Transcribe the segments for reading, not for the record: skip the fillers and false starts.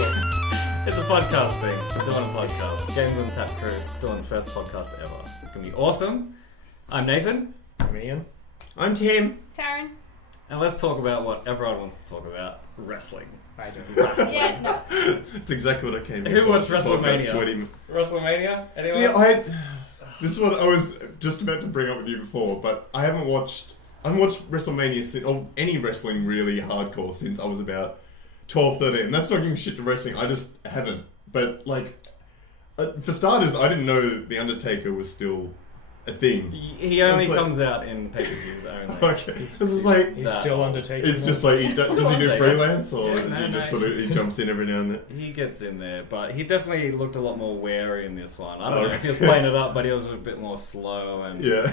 It's a podcast thing. We're doing a podcast. Games on Tap Crew, doing the first podcast ever. It's going to be awesome. I'm Nathan. I'm Ian. I'm Tim. Taryn. And let's talk about what everyone wants to talk about. Wrestling. I don't. Yeah, no. That's exactly what I came. Who watched WrestleMania? Sweating. WrestleMania? Anyone? See, this is what I was just about to bring up with you before, but I haven't watched WrestleMania since, or any wrestling really hardcore since I was about 12, 13. And that's not giving shit to wrestling. I just haven't. But like, for starters, I didn't know The Undertaker was still a thing. He only comes out in pay-per-views only. Okay. This is like... He's still Undertaker. It's just like, does he do freelance, or Yeah, is he just sort of, he jumps in every now and then? He gets in there, but he definitely looked a lot more wary in this one. I don't know if he was playing it up, but he was a bit more slow. And Yeah.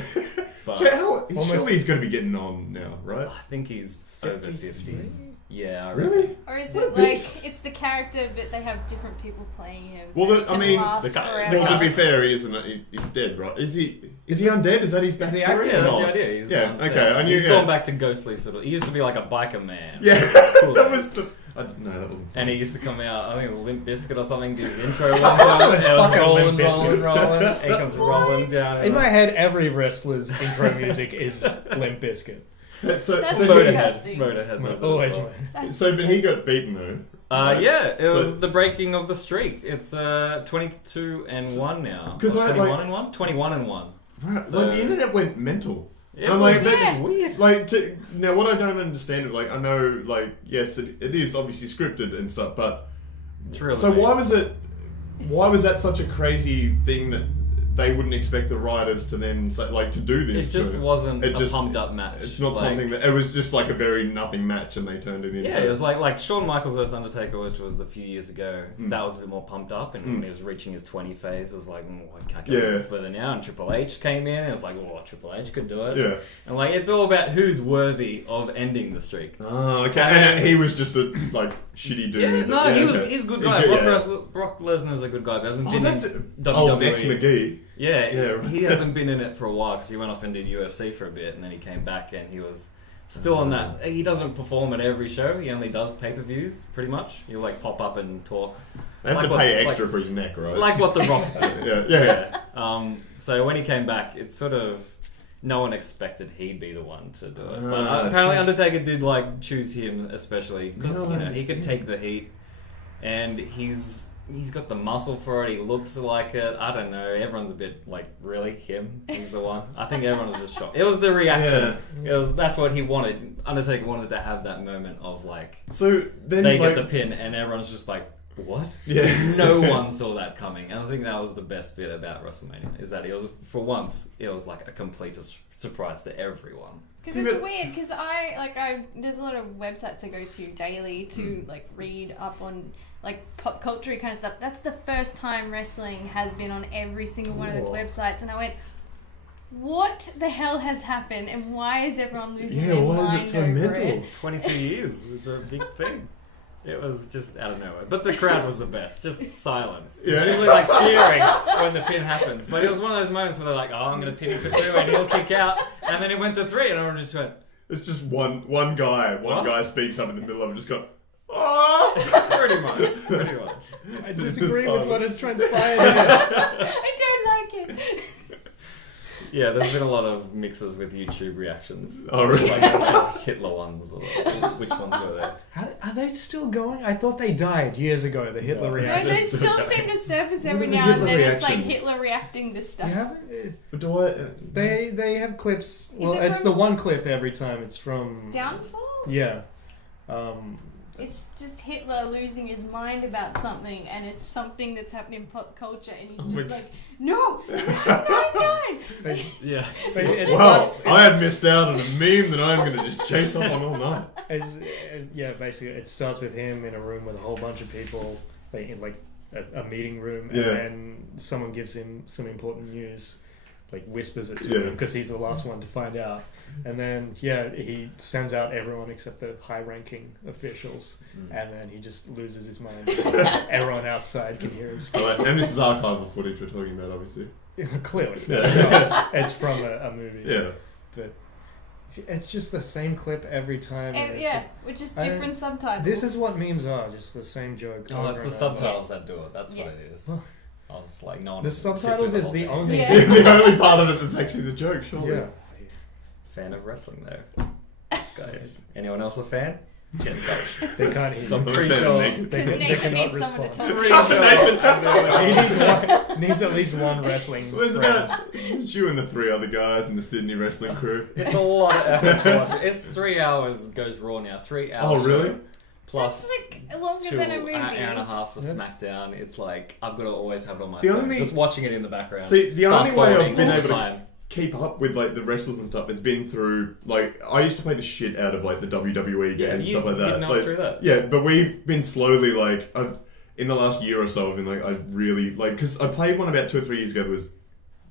But Surely he's got to be getting on now, right? I think he's over 50. Yeah, I Really? reckon. Or is What it a like, beast. it's the character, but they have different people playing him? Well, so it can last the guy- forever. Well, to be fair, he isn't. He's dead, right? Is he undead? Is that his Is the backstory? actor? Yeah, that's Oh. the idea. He's Yeah, gone okay, there. I knew- He's yeah. gone back to ghostly sort of. He used to be like a biker man. Yeah, Cool. that was the. No, that wasn't. And he used to come out, I think it was Limp Bizkit or something, do his intro one That's time. what it's It was fucking rolling, Limp Bizkit. rolling. He comes rolling down. In my head, every wrestler's intro music is Limp Bizkit. So, That's but disgusting. Motorhead. does it Always as well. mine. but he got beaten though. Yeah, it was So- the breaking of the streak. It's 22-1 now. 'Cause Or I, 21-1? 21-1. Right, So- like the internet went mental. It I'm was like, just Yeah. weird. Like now, what I don't understand, like I know, like yes, it is obviously scripted and stuff, but It's really so weird. why was that such a crazy thing that they wouldn't expect the writers to then say, like to do this? It just to- wasn't it a just- pumped up match. It's not Like, something that it was just like a very nothing match, and they turned it into. Yeah, it was like Shawn Michaels vs Undertaker, which was a few years ago. Mm. That was a bit more pumped up, and when he was reaching his 20 phase, it was like, I can't Yeah. go any further now. And Triple H came in, and it was like, Triple H could do it. Yeah. And like, it's all about who's worthy of ending the streak. Oh, okay. And- And he was just a like shitty dude. Yeah, no, okay. he's a good He's guy. good, Brock Lesnar's a good guy, but hasn't Oh, been that's in old WWE. Max McGee. Yeah, Yeah, right. he hasn't been in it for a while because he went off and did UFC for a bit, and then he came back and he was still on that. He doesn't perform at every show. He only does pay-per-views, pretty much. He'll like pop up and talk. They have Like to what- pay like- extra for his neck, right? Like what The Rock did. yeah. So when he came back, it's sort of no one expected he'd be the one to do it. But Ah, apparently so- Undertaker did like choose him especially because No, I he could understand. take the heat, and he's got the muscle for it. He looks like it. I don't know. Everyone's a bit like, really him? He's the one. I think everyone was just shocked. It was the reaction. That's what he wanted. Undertaker wanted to have that moment of like So then, they like, get the pin, and everyone's just like, what? Yeah. No one saw that coming, and I think that was the best bit about WrestleMania is that it was, for once, it was like a complete surprise to everyone. Because it's weird, because there's a lot of websites I go to daily to like read up on like pop culture kind of stuff. That's the first time wrestling has been on every single one of those Whoa. websites, and I went, what the hell has happened, and why is everyone losing Yeah, their why is mind it so over mental? it? 22 years, it's a big thing. It was just out of nowhere. But the crowd was the best, just silence. It's Yeah. usually like cheering when the pin happens. But it was one of those moments where they're like, I'm going to pin him for 2 and he'll kick out. And then it went to 3 and everyone just went, it's just one guy. One What? guy speaks up in the middle of it, just go, oh! pretty much. I disagree with what has transpired. I don't like it. Yeah, there's been a lot of mixes with YouTube reactions. Oh, really? Like Hitler ones, or which ones were there? Are they still going? I thought they died years ago, the Hitler No. No, reactions. they still seem to surface every What are the now and Hitler then. It's like reactions? Hitler reacting to stuff. You haven't? But do I... They have clips. Well, it it's from- the one clip every time. It's from... Downfall? Yeah. It's just Hitler losing his mind about something, and it's something that's happening in pop culture, and he's just like, no, 999! Yeah. It Wow, starts, I have missed out on a meme that I'm going to just chase up on all night. basically, it starts with him in a room with a whole bunch of people, in like a meeting room, Yeah. and then someone gives him some important news, like whispers it to Yeah. him because he's the last one to find out. And then, he sends out everyone except the high-ranking officials, and then he just loses his mind. Everyone outside can hear him speak. All right, and this is archival footage we're talking about, obviously. Clearly. Yeah. No, it's from a movie. Yeah. But It's just the same clip every time. With just different subtitles. This is what memes are, just the same joke. Oh, it's the subtitles that do it. That's Yeah. what it is. I was like, no one. The would sit subtitles through is whole the thing. only. Yeah. The only part of it that's actually the joke, surely. Yeah. Fan of wrestling though. This guy is. Anyone else a fan? Get in touch. They can't hear. I'm you. pretty Fan sure. naked. They, Because they Nathan cannot needs someone respond. to Pretty talk sure. He needs at least one wrestling. It was friend. about you and the 3 other guys in the Sydney wrestling crew. It's a lot of effort to watch it. It's 3 hours goes Raw now. 3 hours. Oh, really? Plus That's like longer 2 than a movie. hour and a half for That's- SmackDown. It's like I've got to always have it on my The phone. only- Just watching it in the background. See, the only Fast way I've forwarding been all able the to time. keep up with like the wrestlers and stuff has been through like I used to play the shit out of like the WWE games and stuff like that. You know Like, through that. yeah, but we've been slowly like in the last year or so I've been like I really like because I played one about 2 or 3 years ago that was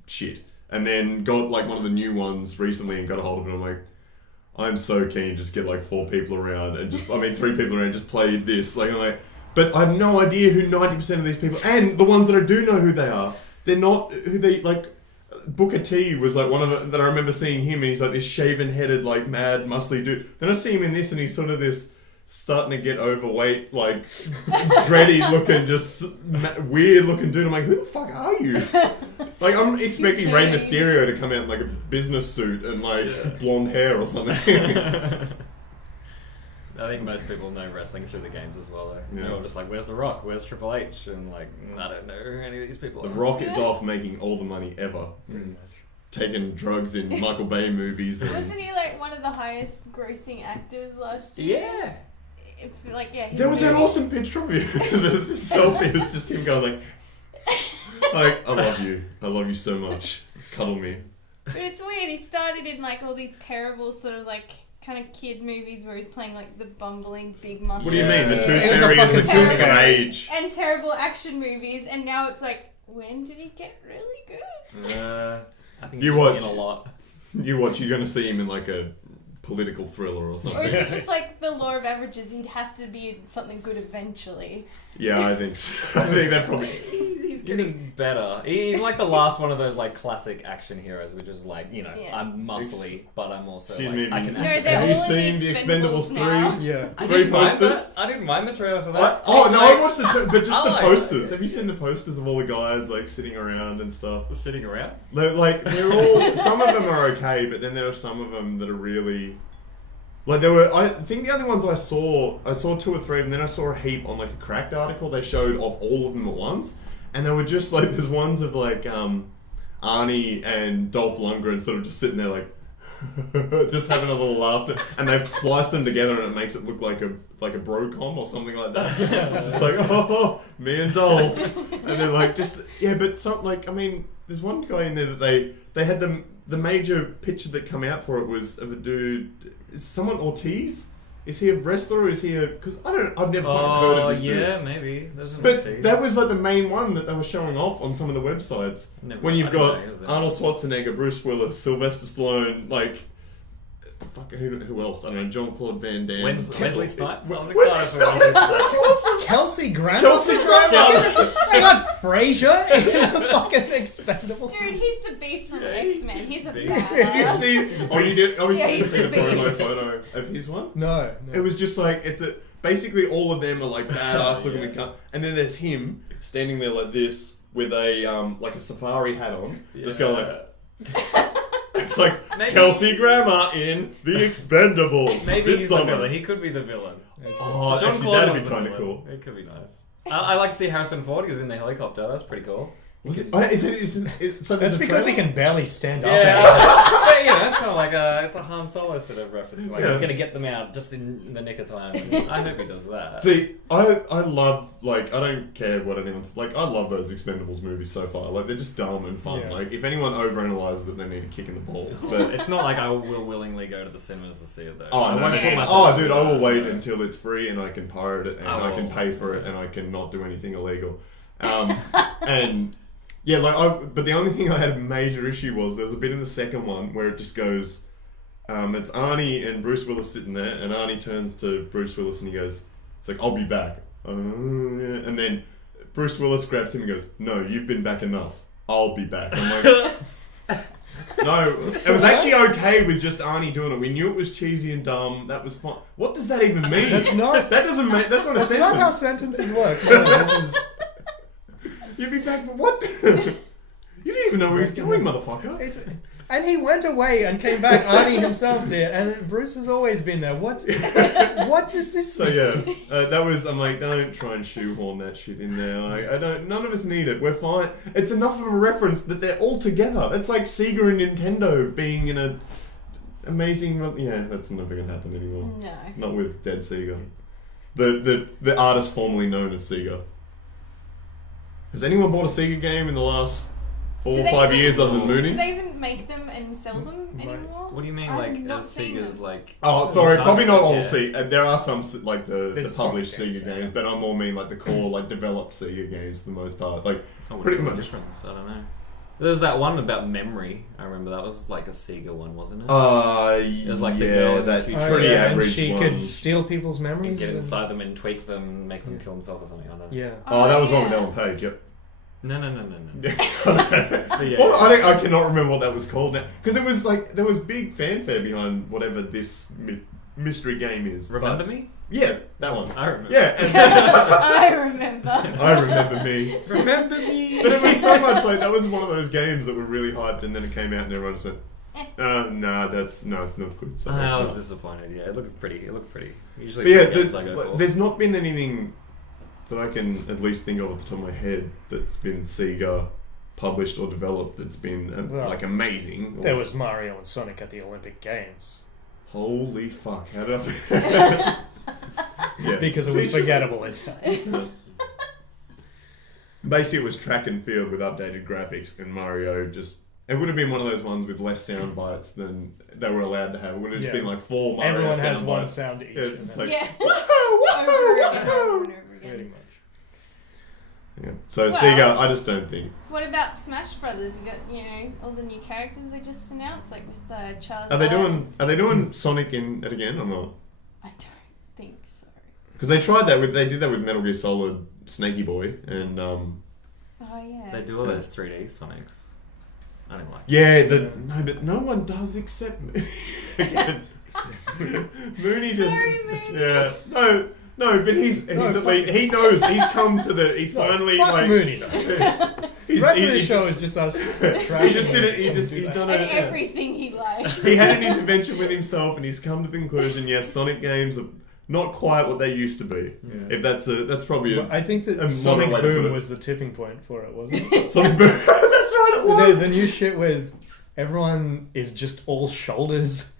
shit, and then got like one of the new ones recently and got a hold of it. And I'm like, I'm so keen to just get like 4 people around and just 3 people around and just play this. Like I'm like, but I have no idea who 90% of these people and the ones that I do know who they are. They're not who they like. Booker T was like one of them that I remember seeing him, and he's like this shaven-headed, like mad, muscly dude. Then I see him in this, and he's sort of this starting to get overweight, like dready looking, just weird looking dude. I'm like, who the fuck are you? Like I'm expecting Rey Mysterio to come out in like a business suit and like blonde hair or something. I think most people know wrestling through the games as well, though. Yeah. They're all just like, where's The Rock? Where's Triple H? And like, I don't know who any of these people The are. Rock is off making all the money ever, Pretty much. taking drugs in Michael Bay movies. And Wasn't he like one of the highest grossing actors last year? Yeah. He's there was that awesome picture of you. The selfie was just him going like, I love you so much, cuddle me. But it's weird. He started in like all these terrible sort of like kind of kid movies where he's playing like the bumbling big muscle. What do you mean? The Yeah. Tooth It was a Fairy is a fucking coming Tooth of Fairy. age. and terrible action movies, and now it's like, when did he get really good? I think You he's watch- in a lot. You're going to see him in like a political thriller or Or something. is it just like the law of averages? He'd have to be in something good eventually. Yeah, I think so. I think that probably. He's getting better. He's like the last one of those like classic action heroes, which is like, you know, Yeah. I'm muscly, but I'm also Excuse like, me, I can No, act. they're have you all in seen the the Expendables Expendables now. 3? Yeah. I 3 didn't mind posters? that. I didn't mind the trailer for I that. I watched the but just I the like posters. it. Have you seen the posters of all the guys like sitting around and stuff? Sitting around. They're all. Some of them are okay, but then there are some of them that are really. Like there were, I think the only ones I saw 2 or 3 of them. Then I saw a heap on like a Cracked article they showed of all of them at once, and they were just like there's ones of like Arnie and Dolph Lundgren sort of just sitting there like just having a little laughter, and they've spliced them together and it makes it look like a brocom or something like that. It's just like oh me and Dolph, and they're like just but some like I mean there's one guy in there that they had the major picture that come out for it was of a dude. Is someone Ortiz? Is he a wrestler or is he a? Because I've never fucking heard of this dude. yeah, maybe. There's an But Ortiz. that was like the main one that they were showing off on some of the websites. When I you've didn't got know he was in Arnold Schwarzenegger, Bruce Willis, Sylvester Stallone, like fuck who else? I don't know, Jean-Claude Van Damme. Wesley Snipes. I was Wesley excited for Snipes. Wesley Snipes. Kelsey Grammer. Kelsey Grammer. They got Frasier in the fucking Expendables. Dude, he's the beast from Yeah, X-Men. He's a beast. You badass. see? Oh, you did. I was Yeah, going he's to a borrow my beast. photo of his one. No. It was just like basically all of them are like badass looking Yeah. at and then there's him standing there like this with a like a safari hat on, just going like it's like Maybe- Kelsey Grammer in The Expendables. Maybe this he's the summer. villain. He could be the villain. Oh, Jean-Claude actually, that'd was be the kind of villain. cool. It could be nice. I like to see Harrison Ford. He was in the helicopter. That's pretty cool. Was it? So That's there's a because he trailer? can barely stand up. Yeah, but, you know, that's kind of like it's a Han Solo sort of reference. Like Yeah. he's gonna get them out just in the nick of time. And I hope he does that. See, I love, like, I don't care what anyone's, like, I love those Expendables movies so far. Like, they're just dumb and fun. Yeah. Like, if anyone overanalyzes it, they need a kick in the balls. But, It's not like I will willingly go to the cinemas to see it though. oh, I no, won't no. put myself Oh, dude, through I will that. wait until it's free and I can pirate it and I I can will. pay for it and I can not do anything illegal. And, yeah, but the only thing I had a major issue was there was a bit in the second one where it just goes, it's Arnie and Bruce Willis sitting there, and Arnie turns to Bruce Willis and he goes, it's like, I'll be back. Yeah. And then Bruce Willis grabs him and goes, no, you've been back enough. I'll be back. I'm like, No, it was actually okay with just Arnie doing it. We knew it was cheesy and dumb. That was fine. What does that even mean? That's not. That doesn't make. That's not a That's sentence. not how sentences work. No, this is, You'd be back for what? You didn't even know where he was going, motherfucker. and he went away and came back. Arnie himself did, and Bruce has always been there. What is this? So yeah, that was. I'm like, don't try and shoehorn that shit in there. Like, I don't. None of us need it. We're fine. It's enough of a reference that they're all together. It's like Sega and Nintendo being in a amazing. Yeah, that's never gonna happen anymore. No. Not with Dead Sega. The artist formerly known as Sega. Has anyone bought a Sega game in the last 4 or 5 years other than Mooney? Do they even make them and sell them anymore? What do you mean, I've like, not as seen Sega's, them. like... Oh, sorry, probably not all Yeah. Sega. There are some like the There's published Sonic games, Sega yeah. games, but I more mean like the core like developed Sega games for the most part. Like Oh, pretty what's the much. difference? I don't know. There's that one about memory. I remember that was like a Sega one, wasn't it? It was like the girl in the that future. pretty and average she one. could steal people's memories. And get and- inside them and tweak them and make them kill themselves or something. I don't know. Yeah. Oh, that was one with yeah. Ellen Page. Yep. No. Yeah. Yeah. Well, I cannot remember what that was called now because it was like there was big fanfare behind whatever this mystery game is. Remember But- me? Yeah, that one. I remember. Yeah. And I remember. I remember me. Remember me? But it was so much like that was one of those games that were really hyped, and then it came out and everyone said, "Nah, it's not good." So I was disappointed. Yeah, it looked pretty. Usually, But yeah, the games I go for. there's not been anything that I can at least think of off the top of my head that's been Sega published or developed that's been Well, like amazing. There was Mario and Sonic at the Olympic Games. Holy fuck! How did I? Yes. Because it was See, forgettable as hell. No. Basically, it was track and field with updated graphics, and Mario just. It would have been one of those ones with less sound bites than they were allowed to have. It would have just Yeah. been like 4 Mario Everyone has sound one bites. sound each. Yeah, it's and just then- like, Yeah. woohoo, Over woohoo, and over woohoo. and over pretty again. much. Yeah. So Well- Sega, I just don't think. What about Smash Brothers? You got, all the new characters they just announced, like with the Charizard. Are they doing Sonic in it again or not? I don't think so. Because they tried that they did that with Metal Gear Solid Snaky Boy and Oh yeah. They do all those 3D Sonics. I didn't like. but no one does except me. Again. Mooney just Sorry, Moon. yeah no, but he's No, at fuck least, him. he knows he's come to the he's No, finally fuck like Mooney, though. he's, The rest of he- the show is just us. he just did it. He's done And it. everything he likes. He had an intervention with himself, and he's come to the conclusion: yes, Sonic games are not quite what they used to be. Yeah. If that's probably Well, I think a that Sonic moderate way to put Boom it. was the tipping point for it, wasn't it? Sonic Boom. That's right, it There's was. a new shit with everyone is just all shoulders.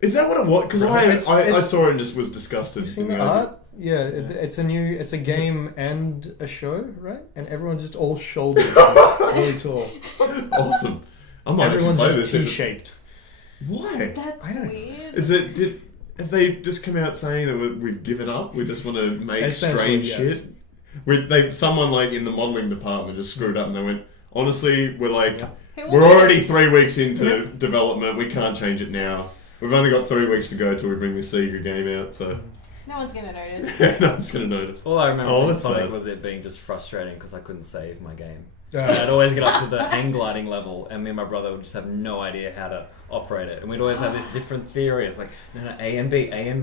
Is that what it was? Because It's- I it's- saw it and just was disgusted. You seen in the idea. art? Yeah, it's a game and a show, right? And everyone's just all shoulders, really tall. Awesome. I might Everyone's actually play just this. T-shaped. Why? That's I don't- weird. Have they just come out saying that we've given up? We just want to make Essentially, strange yes. shit. Someone like in the modelling department just screwed up and they went. Honestly, we're like Yeah. Who we're wants? already 3 weeks into development. We can't change it now. We've only got 3 weeks to go till we bring this Sega game out. So No one's gonna notice. no one's gonna notice. All I remember Oh, from that's Sonic sad. was it being just frustrating because I couldn't save my game. Uh, I'd always get up to the hang gliding level, and me and my brother would just have no idea how to operate it. And we'd always have this different theory. It's like, no, A and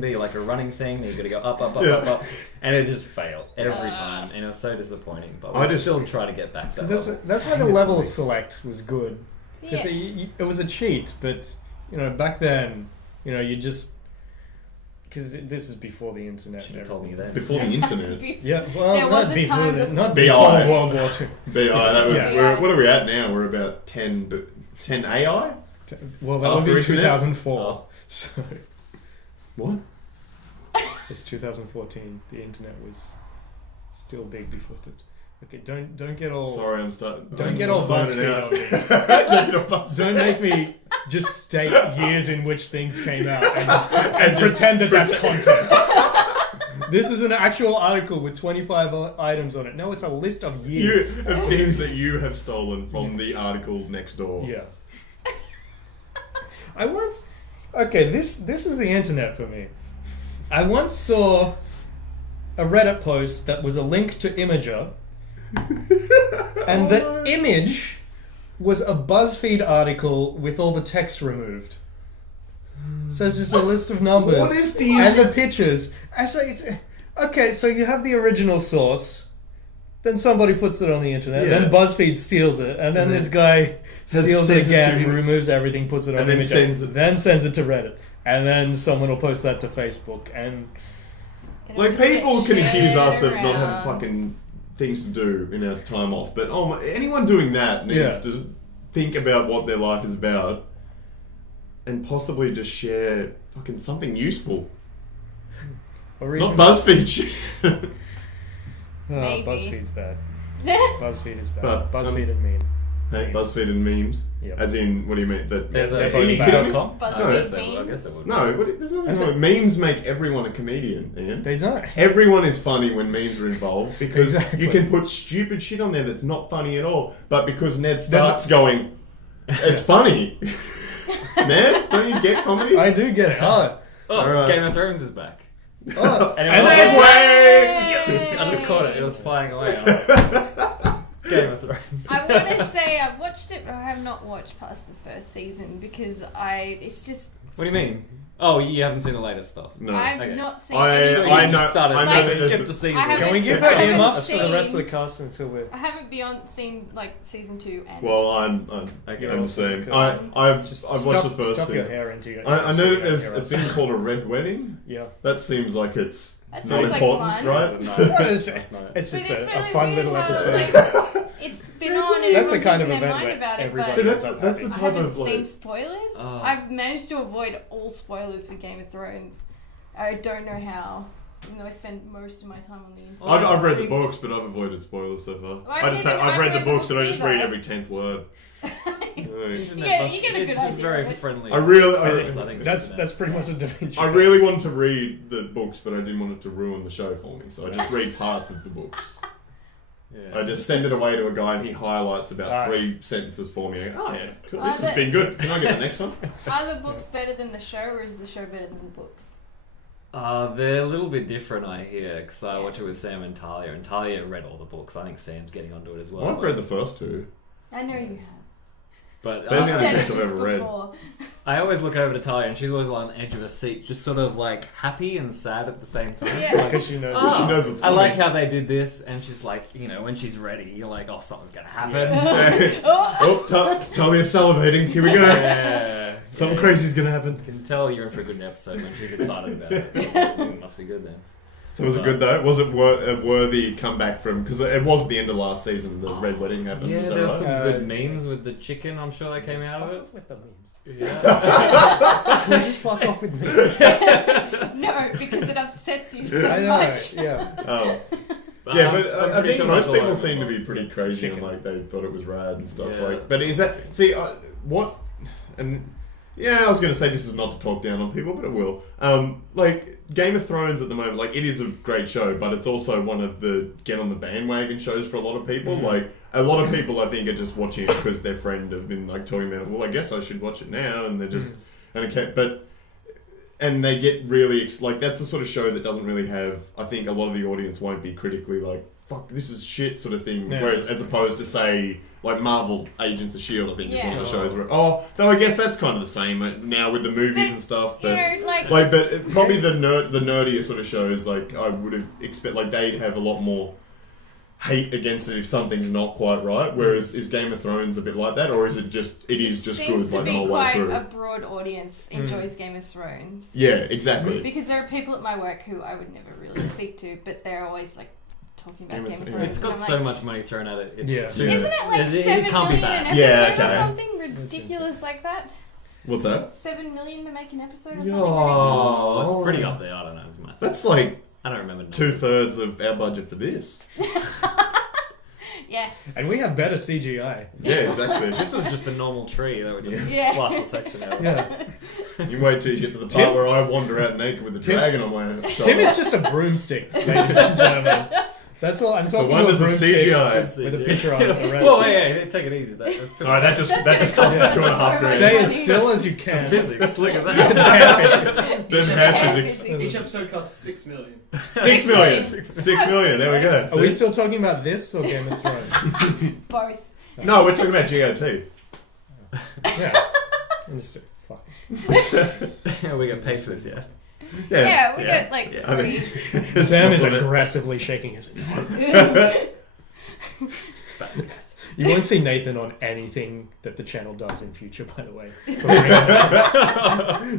B, like a running thing. You've got to go up, Yeah. up. And it just failed every time. And it was so disappointing. But I we'd just- still try to get back so that that's, level. that's why the It's level like- select was good. Because Yeah. it was a cheat, but, back then, you just... Because this is before the internet. Should and have told me everything. that. Before the internet. Yeah, well, There was not a before time the, before not the before BI. World War II. BI, that was Yeah. what are we at now? We're about 10 AI? Well, that would After be internet? 2004. Oh. So What? it's 2014. The internet was still big before it. Okay, don't get all. Sorry, I'm starting. Don't get all zoning BuzzFeed out. on me. Don't get all BuzzFeed. Don't make me just state years in which things came out and And just pretend that that's content. This is an actual article with 25 items on it. No, it's a list of years. Of things that you have stolen from the article next door. Yeah. I once. Okay, this is the internet for me. I once saw a Reddit post that was a link to Imager, and the image was a BuzzFeed article with all the text removed. So it's just a list of numbers What is the and the pictures. I say it's okay. So you have the original source, then somebody puts it on the internet, Yeah. then BuzzFeed steals it, and then this guy steals sent it it again, to- removes everything, puts it on And the then internet, then sends it to Reddit, and then someone will post that to Facebook, and Like, Just get people can accuse us of not shared having around. fucking things to do in our time off, but anyone doing that needs Yeah. to think about what their life is about and possibly just share fucking something useful. or Not even BuzzFeed shit. Maybe. BuzzFeed's bad. BuzzFeed is bad. But, BuzzFeed and meme. Hey, Memes. BuzzFeed and memes. Yep. As in, what do you mean? That There's They're a both geek.com. bad. I guess BuzzFeed they would. I guess memes. they would. No, but there's nothing That's wrong. Memes make everyone a comedian, Ian. They don't. Everyone is funny when memes are involved because Exactly. you can put stupid shit on there that's not funny at all. But because Ned Stark's going, it's funny. Man, don't you get comedy? I do get it. Oh, Oh, Alright. Game of Thrones is back. oh. And Segway! I just caught it. It was flying away. Game of Thrones. I want to say I've watched it, but I have not watched past the first season because it's just What do you mean? Oh, you haven't seen the latest stuff. No. I've Okay. not seen. I- any of You I it. know- just started. I know Like, that there's skip a- the season. I haven't- Can we give I her haven't earmuffs for the rest of seen- the cast until we're... I haven't seen like season 2 and. Well, I'm Okay. the same. Cool. I've Just watched the first stuff your season. hair into your... I know there's a thing called a red wedding. Yeah. That seems like it's That not sounds like important, fun. right? That's nice. It's, That's nice. it's But just it's a really fun weird little how, episode. like, it's been on and That's the everyone's kind of losing their event mind where about it, everybody but See, that's ends up that's the happy. I type haven't of like. seen spoilers. Oh. I've managed to avoid all spoilers for Game of Thrones. I don't know how, even though I spend most of my time on the internet. I've read the books, but I've avoided spoilers so far. Well, I've read the books and I just read either. every 10th word. Internet Yeah, bus- you get a it's good just idea very of it. friendly. I really- Spoilers, I think, That's pretty much a Da Vinci I Code. really wanted to read the books, but I didn't want it to ruin the show for me, so I just read parts of the books. Yeah. I just send it away to a guy and he highlights about Alright. 3 sentences for me. I go, oh yeah, cool. This has but- been good. Can I get the next one? Are the books better than the show, or is the show better than the books? They're a little bit different, I hear, because I Yeah. watch it with Sam and Talia, and Talia read all the books. I think Sam's getting onto it as well. Well, I've read the first 2. I know you have. But They're You the only said it books I've just ever read. before. I always look over to Talia, and she's always on the edge of her seat, just sort of like happy and sad at the same time. Yeah. She's like, Because you know... "Oh, She knows it's I like coming." how they did this, and she's like, you know, when she's ready, you're like, oh, something's gonna happen. Oh, Talia's salivating. Here we go. Yeah. Something Yeah. crazy's gonna happen. You can tell you're in for a good episode when she's excited about it. So it must be good then. So was it good though? Was it a worthy comeback from? Because it was the end of last season. The Red Wedding happened. Yeah, was that there were right? some Uh, good memes with the chicken. I'm sure they came out of Fuck it. off with the memes. Yeah. Can you just fuck off with me? No, because it upsets you so I know, much. yeah. Oh. Yeah, but I'm I pretty think sure most that's all people I seem to remember. be pretty crazy and Chicken. like they thought it was rad and stuff. Yeah. Like, but is that what? And yeah, I was going to say this is not to talk down on people, but it will. Like Game of Thrones at the moment, like it is a great show, but it's also one of the get on the bandwagon shows for a lot of people. Like a lot of people, I think, are just watching it because their friend have been like talking about it. Well, I guess I should watch it now, and they're just and okay, but. And they get really like that's the sort of show that doesn't really have. I think a lot of the audience won't be critically like "fuck, this is shit" sort of thing. Yeah. Whereas as opposed to say like Marvel Agents of Shield, I think is one of the Yeah. shows where though I guess that's kind of the same now with the movies But, and stuff. You But know, like but probably the nerdier sort of shows like I would have expect like they'd have a lot more hate against it if something's not quite right. Whereas is Game of Thrones a bit like that, or is it just just seems good to like the be whole way quite through? a broad audience enjoys Game of Thrones. Yeah, exactly. Because there are people at my work who I would never really speak to, but they're always like talking about Game of Thrones. It's got and I'm so like, much money thrown at it. It's Yeah. too, Isn't it like it 7 can't be million bad. an episode Yeah, or okay. something ridiculous like that? What's that? 7 million to make an episode or something Yeah. ridiculous? Oh, it's pretty up there. I don't know. It's massive. That's like I don't remember. 2/3 of our budget for this. Yes. And we have better CGI. Yeah, exactly. This was just a normal tree. They would just Yeah. slice the section out. Yeah. You wait till you get to the part Tim- where I wander out naked with a Tim- dragon on my shoulder. Tim is just a broomstick, ladies and gentlemen. That's all. I'm talking wonders about of broomstick CGI. with a picture on it. The rest Whoa, hey, take it easy. That's too Alright, that just cost us Yeah. $2.5 grand. Stay as still as you can. physics. Look at that. There's Yeah, math physics. physics. Each episode costs 6 million. 6 million. 6 million. There we go. Are we still talking about this or Game of Thrones? Both. No, we're talking about GOT. Yeah. And just fuck. We get paid for this, yeah. Yeah, we get like I mean, free. Sam is Some of it. aggressively shaking his You won't see Nathan on anything that the channel does in future, by the way.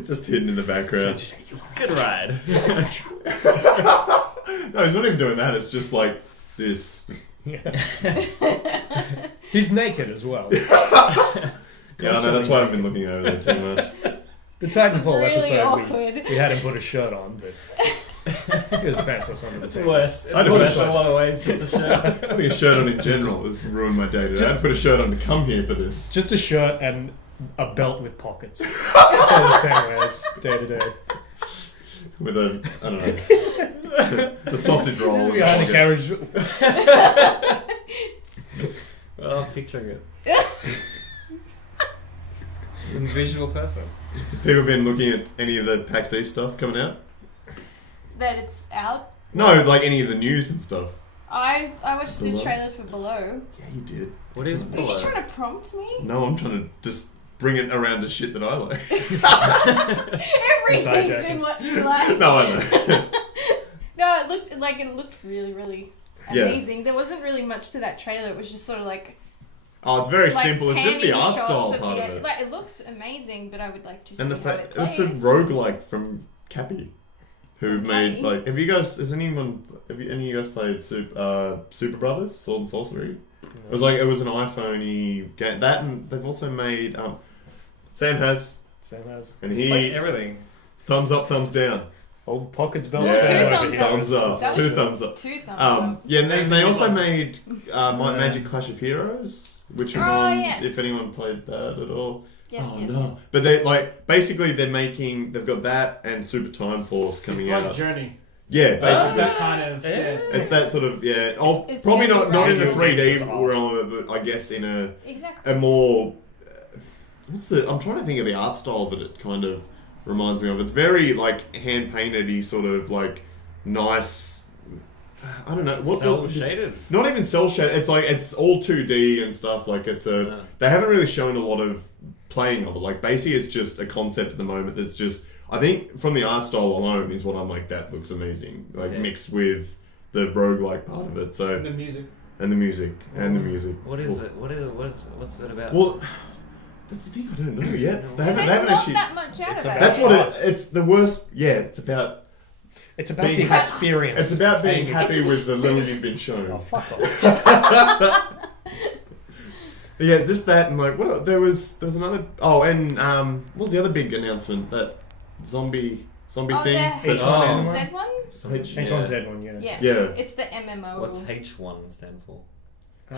Just hidden in the background. Good ride. No, he's not even doing that. It's just like this. Yeah. He's naked as well. Yeah, I know. That's why I've been looking over there too much. The Titanfall Really episode, awkward. we had him put a shirt on, but his pants was under the It's table. worse. It's I don't worse know. in a lot of ways, just a shirt. Having a shirt on in general has ruined my day today. I put a shirt on to come here for this. Just a shirt and a belt with pockets. That's all the Sam wears day to day. With a, I don't know, the sausage roll. in the Behind the pocket. carriage. Oh, picturing it. Visual person. People have been looking at any of the PAX East stuff coming out? That it's out. No, like any of the news and stuff. I watched the Below? trailer for Below. Yeah, you did. What is Are you below? trying to prompt me? No, I'm trying to just bring it around to shit that I like. Everything's hijacking. been what you like. No, I know. No, it looked really, really Yeah. amazing. There wasn't really much to that trailer. It was just sort of like Oh, it's very like simple. It's just the panning art shots style part yeah, of it. Like it looks amazing, but I would like to And the see how fact it plays. it's a roguelike from Cappy, who've From made Cappy? like. Have any of you guys played Super Brothers Sword and Sorcery? It was an iPhone-y game. That, and they've also made Sam has, Sam has. and Like he everything. thumbs up, thumbs down. Old pockets belt. Yeah, Sam over thumbs here. up. thumbs up, That two was- thumbs up. 2 thumbs up. Yeah, and they also made Might Magic Clash of Heroes, which was Oh, on. yes. If anyone played that at all. Yes, Oh yes, no! yes. But they've got that and Super Time Force coming It's out. like Journey. Yeah, basically. That kind of. Yeah. Yeah. It's that sort of It's probably gonna not be in the right. 3D It's art. realm, but I guess in Exactly. a more I'm trying to think of the art style that it kind of reminds me of. It's very like hand painted-y, sort of like nice. I don't know Cell shaded. Not even cell shaded. It's like it's all 2D and stuff. Like it's Yeah. they haven't really shown a lot of playing of it. Like basically, it's just a concept at the moment. That's just I think from the art style alone is what I'm like. That looks amazing. Like Yeah. mixed with the roguelike part of it. So And the music. and the music and the music. What is it? What's it about? Well, that's the thing. I don't know yet. They And haven't. They there's haven't not actually. that much out It's of it. about- That's what art. it's the worst. Yeah, it's about the Being- experience. it's about being Paying happy It's with the an little you've been shown. Oh, fuck off. Yeah, just that and like what there was another and what was the other big announcement, that zombie Oh, thing? the That- H1N1? Z1? H1Z1, yeah. Yeah. Yeah. It's the MMO. What's H1 stand for?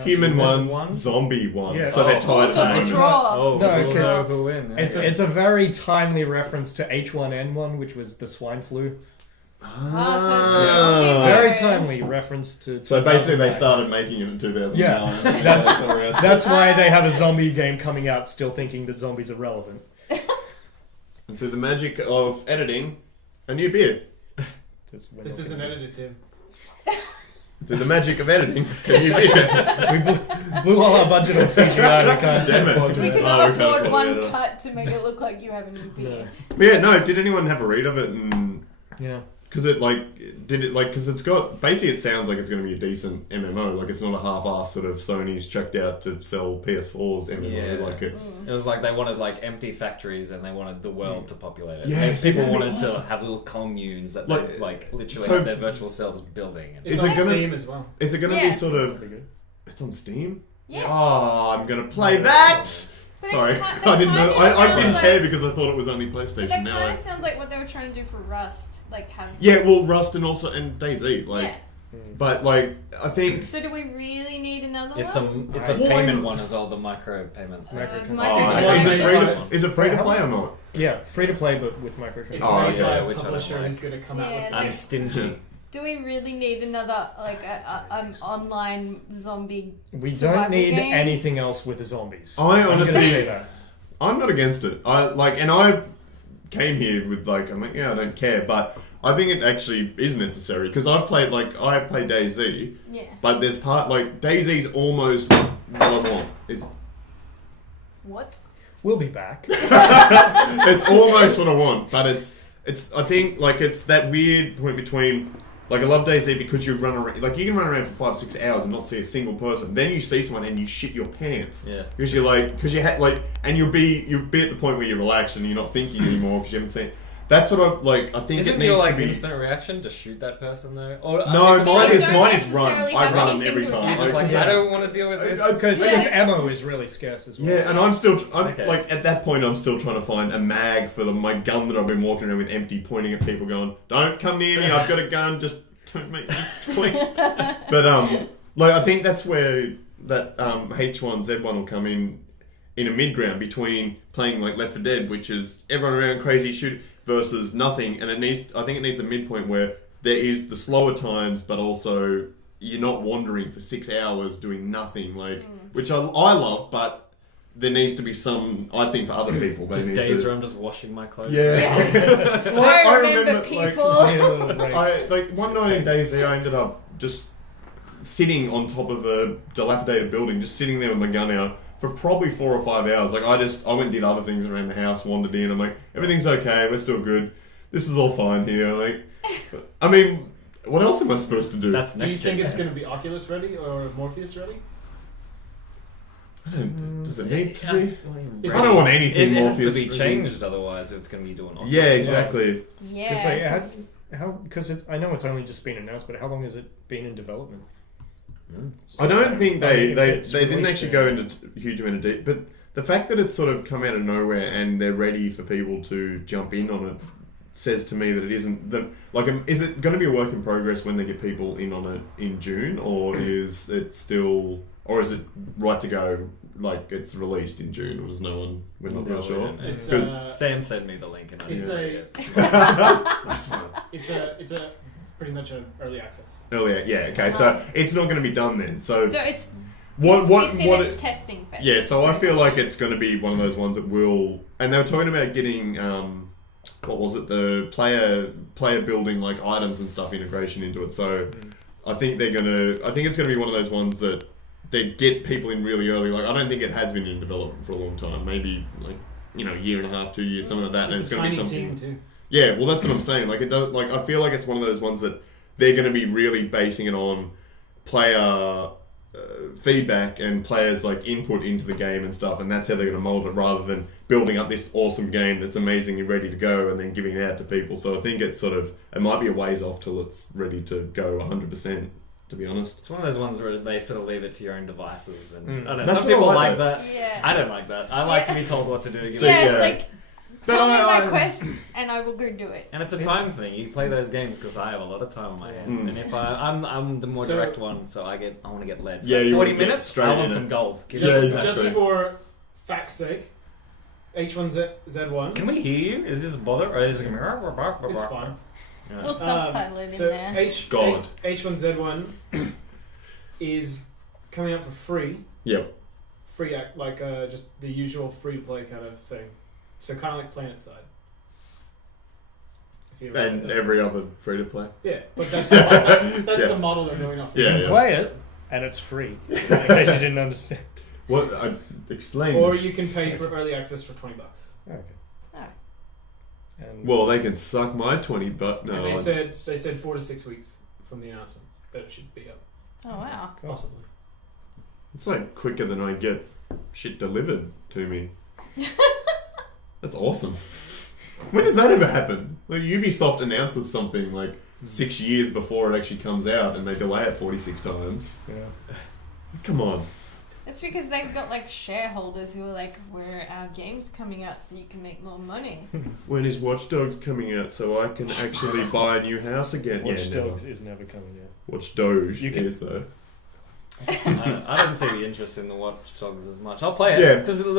Human one, one? zombie one. Yeah. So they're Oh. tied So at it's the a moment. draw. Oh, No, we'll okay. know who win. It's a very timely reference to H1N1, which was the swine flu. Ah. Very timely reference to. So basically, they 2009. started making it in 2009. Yeah, that's why they have a zombie game coming out, still thinking that zombies are relevant. And through the magic of editing, a new beer. This isn't edited, Tim. Through the magic of editing, a new beer. We blew all our budget on CGI. We can't Damn it. afford to We do could that. Oh, not we can't afford afford one that. cut to make it look like you have a new beer. No. But yeah, no. Did anyone have a read of it? And Yeah. because it's got basically it sounds like it's going to be a decent MMO. Like it's not a half-assed sort of Sony's checked out to sell PS4's MMO. Yeah. Like it's It was like they wanted like empty factories and they wanted the world to populate it. Yeah, Like, see, people that'd be wanted to awesome. have little communes that Like, they like literally so- have their virtual selves building. And It's Is on it gonna- Steam as well. is it going to Yeah. be sort of? Pretty good. It's on Steam. Yeah. Oh, I'm going to play that. But Sorry, it ki- I didn't know. kinda I sounds didn't like- care because I thought it was only But PlayStation. that Now kind I, of sounds like what they were trying to do for Rust. Like have. yeah, well, Rust and also and DayZ. Like, Yeah. but like I think. So do we really need another it's a one? Well, payment I- one as well, the micro payment. Micro- Oh, Microtransactions. is it free to play or not? Yeah, free to play, but with microtransactions. It's Oh, made okay. by a Which I don't publisher like. who's going to come out Yeah, with I'm like- stingy. Do we really need another like an online zombie? We survival don't need game? anything else with the zombies. I I'm gonna honestly- say that. I'm not against it. I came here with like I'm like yeah I don't care, but I think it actually is necessary because I played DayZ, Yeah. but there's part like DayZ's almost what I want. Is What? We'll be back. It's almost what I want, but it's. I think like it's that weird point between. Like, I love DayZ because you run around, like, you can run around for 5-6 hours and not see a single person. Then you see someone and you shit your pants. Yeah. Because you're like, and you'll be at the point where you're relaxed and you're not thinking anymore because you haven't seen. That's what I think Isn't it needs your, like, to be. instant reaction to shoot that person, though? Or, No, mine is run. necessarily I have run anything every to time. You're just like, I don't want to deal with this. Because ammo is really scarce as well. Yeah, and I'm still, Okay. like, at that point, I'm still trying to find a mag for my gun that I've been walking around with empty, pointing at people going, don't come near me, I've got a gun, just don't make me click. But, like, I think that's where that H1Z1 will come in a mid-ground between playing, like, Left 4 Dead, which is everyone around crazy shoot, versus nothing, and I think it needs a midpoint where there is the slower times, but also you're not wandering for 6 hours doing nothing, like, which I love, but there needs to be some, I think, for other people. They Just need days to, where I'm just washing my clothes. Yeah. Well, I remember people. Like one night in DayZ, I ended up just sitting on top of a dilapidated building, just sitting there with my gun out for probably 4 or 5 hours. Like I went and did other things around the house, wandered in. I'm like, everything's okay. We're still good. This is all fine here. Like, I mean, what else am I supposed to do? That's Do you next think gen. it's going to be Oculus ready or Morpheus ready? I don't, does it need to be? Is I don't want anything It has to Morpheus be really. changed, otherwise it's going to be doing. Oculus. Yeah, exactly. Yeah. Because I know it's only just been announced, but how long has it been in development? So, I don't think they if it's didn't released actually soon. go into a huge amount of deep, but the fact that it's sort of come out of nowhere and they're ready for people to jump in on it says to me that it isn't is it going to be a work in progress when they get people in on it in June, or is it still, or is it right to go like it's released in June, or does no one, we're not real sure. It's Sam sent me the link and I It's didn't it's a pretty much an early access. Earlier, yeah, okay, so it's not going to be done then. So So it's what in its testing phase. Yeah, so I feel like it's going to be one of those ones that will, and they were talking about getting what was it, the player building like items and stuff integration into it. So I think it's going to be one of those ones that they get people in really early. Like I don't think it has been in development for a long time. Maybe like a year and a half, 2 years, something like that. It's and it's a going to tiny be something. team too. Yeah, well, that's what I'm saying. Like it does. Like I feel like it's one of those ones that they're going to be really basing it on player feedback and players like input into the game and stuff, and that's how they're going to mold it, rather than building up this awesome game that's amazingly ready to go and then giving it out to people. So I think it's it might be a ways off till it's ready to go 100%. To be honest, It's one of those ones where they sort of leave it to your own devices, and I don't know, That's some what I people like like though. that. Yeah. I don't like that. I like to be told what to do. So, Yeah, yeah. it's like But tell me I- my quest and I will go do it. And it's a time thing. You play those games because I have a lot of time on my hands, and if I'm the more So- direct one, so I want to get led. Yeah, you 40 wanna get minutes. straight I in want it. some gold. Give Yeah, me some exactly. gold. Just for fact's sake, H1Z1. Can we hear you? Is this a bother, or is it gonna be? It's fine. Yeah. We'll subtitle it in So there. God. H1Z1 is coming out for free. Yep. Free act like just the usual free to play kind of thing. So kind of like PlanetSide. If you remember And that. every other free to play. Yeah, but that's that's Yeah. the model they're going off. Yeah, yeah. Play it, and it's free. In case you didn't understand. What? Explain. Or this. you can pay for early access for $20. Okay. Oh. And Well, they can suck my 20, but no. And they said 4 to 6 weeks from the announcement, but it should be up Oh wow. possibly. It's like quicker than I get shit delivered to me. That's awesome. When does that ever happen? Like Ubisoft announces something like 6 years before it actually comes out, and they delay it 46 times. yeah. Come on. It's because they've got like shareholders who are like, "Where are our games coming out so you can make more money?" When is Watch Dogs coming out so I can actually buy a new house again? Watch yeah, Dogs never. is never coming out. Watch Doge You can- is though. I don't see the interest in the Watch Dogs as much. I'll play it. Yeah. because I'm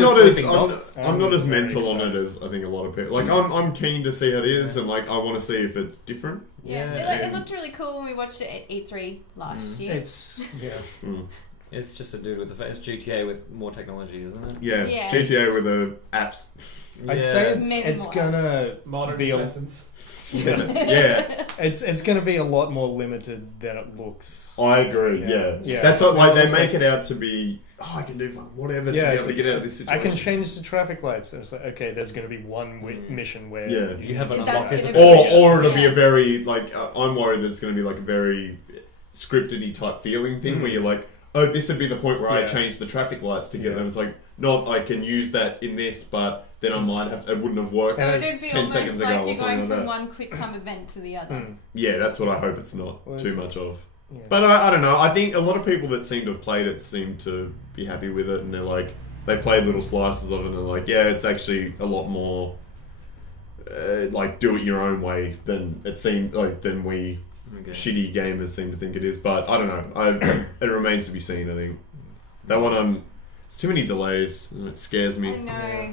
not as I'm not as I'm very mental on it excited. as I think a lot of people. Like I'm keen to see how it is, and like I want to see if it's different. Yeah, Yeah. it looked really cool when we watched it at E3 last year. It's yeah. Mm. It's just a dude with the face. GTA with more technology, isn't it? Yeah, Yeah. GTA with the apps. I'd say Maybe it's more gonna Modern be a, Assassins. Yeah. It's going to be a lot more limited than it looks. I agree. Yeah. Yeah. That's what like It they looks make like- it out to be. Oh, I can do whatever to be Yeah, able it's to like, get out of this I situation. can change the traffic lights. And it's like, okay, there's going to be one mission where Yeah. You have an That's unlocked gonna this. be- Or it'll be Yeah. a very like I'm worried that it's going to be like a very scripted-y type feeling thing where you're like, oh, this would be the point where I Yeah. change the traffic lights to get Yeah. them. It's like, not I can use that in this, but then I might have it wouldn't have worked So And it'd be 10 almost seconds like ago you're or something going like from that. one quick time event to the other. Mm. Yeah, that's what I hope it's not Well, too much of. Yeah. But I don't know. I think a lot of people that seem to have played it seem to be happy with it, and they're like, they played little slices of it, and they're like, yeah, it's actually a lot more like do it your own way than it seemed like than we Okay. shitty gamers seem to think it is. But I don't know. It remains to be seen. I think that one. It's too many delays, and it scares I me. know. Yeah.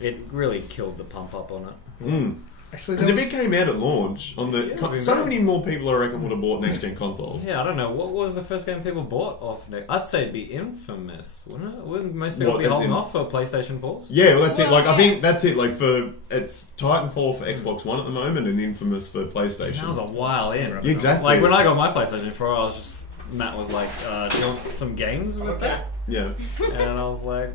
It really killed the pump up on it. Mm. Actually, Because there if was, it came out at launch on the Yeah, it'd be so great. many more people I reckon would have bought next gen consoles. Yeah, I don't know. What was the first game people bought off? I'd say it'd be Infamous, wouldn't it? Wouldn't most people What, be as holding in- off for PlayStation 4s? Yeah, well, that's it. Well, Like, I yeah. think that's it. Like, for it's Titanfall for Xbox One at the moment, and Infamous for PlayStation. That was a while in. Yeah, exactly. Like when I got my PlayStation 4, I was just Matt was like, "Do you want some games with that?" Yeah. And I was like,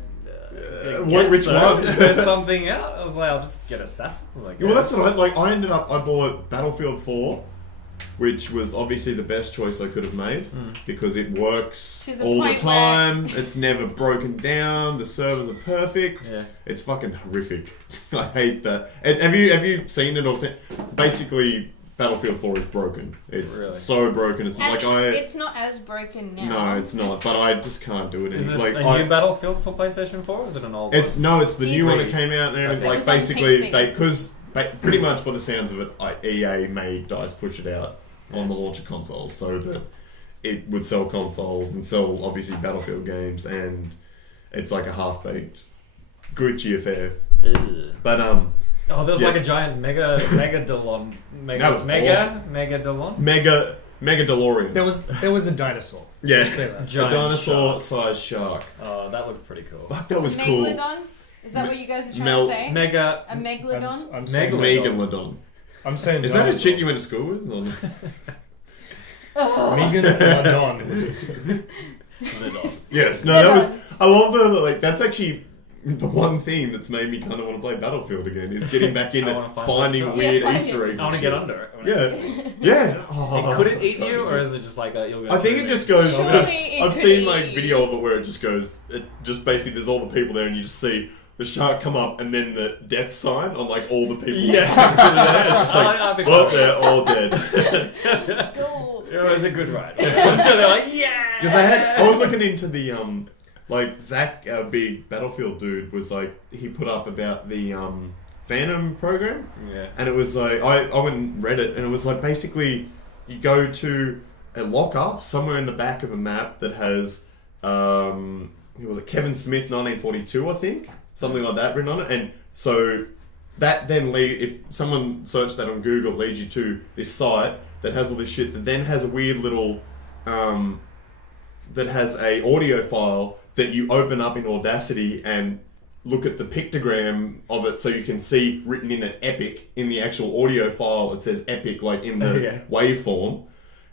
Which one? Is there something out? I was like, "I'll just get Assassin's." Like, Yeah, well, that's what I ended up. I bought Battlefield 4, which was obviously the best choice I could have made because it works To the all the point time. It's never broken down. The servers are perfect. Yeah. It's fucking horrific. I hate that. And have you seen it or basically Battlefield 4 is broken. It's Really? so broken. It's And like it's not as broken now. no, it's not. But I just can't do it. Is it like a new Battlefield for PlayStation 4 or is it an old It's the new one that came out and everything. Okay. Like It was on basically PC. they because pretty much by the sounds of it, EA made DICE push it out on the launch of consoles so that it would sell consoles and sell obviously Battlefield games, and it's like a half baked, glitchy affair. one? But Oh, there was Yeah. like a giant megadolon. That was Megadolon? Mega DeLorean. there was a dinosaur. Yeah, Let's say that. a Giant dinosaur-sized shark. Oh, that looked pretty cool. Fuck, that was cool. Megalodon? Is that what you guys are trying Mel- to say? Mega. A megalodon? I'm saying, Megalodon. Megalodon. I'm saying Is that a dinosaur. chick you went to school with? Or not? Megalodon was it? Yes, no, that was. I love the like. That's actually the one thing that's made me kind of want to play Battlefield again is getting back in I it, wanna find finding that weird stuff. Yeah, Easter eggs. I want to and get shit. under it. Yeah, yeah. Oh, And could it eat you, or is it just like you'll go? I think through it just goes. Surely because it I've could seen eat like you. video of it where it just goes. It just basically there's all the people there, and you just see the shark come up, and then the death sign on like all the people. Yeah. It's just like, I'd be well, fine. they're all dead. Cool. It was a good ride. So they're like, yeah. Because I was looking into the like Zach, our big Battlefield dude, was like he put up about the Phantom program, Yeah. and it was like I went and read it, and it was like basically you go to a locker somewhere in the back of a map that has who was it, Kevin Smith 1942, I think, something like that written on it, and so that then if someone searched that on Google, it leads you to this site that has all this shit that then has a weird little that has a audio file that you open up in Audacity and look at the pictogram of it so you can see written in it epic in the actual audio file. It says epic like in the Yeah. waveform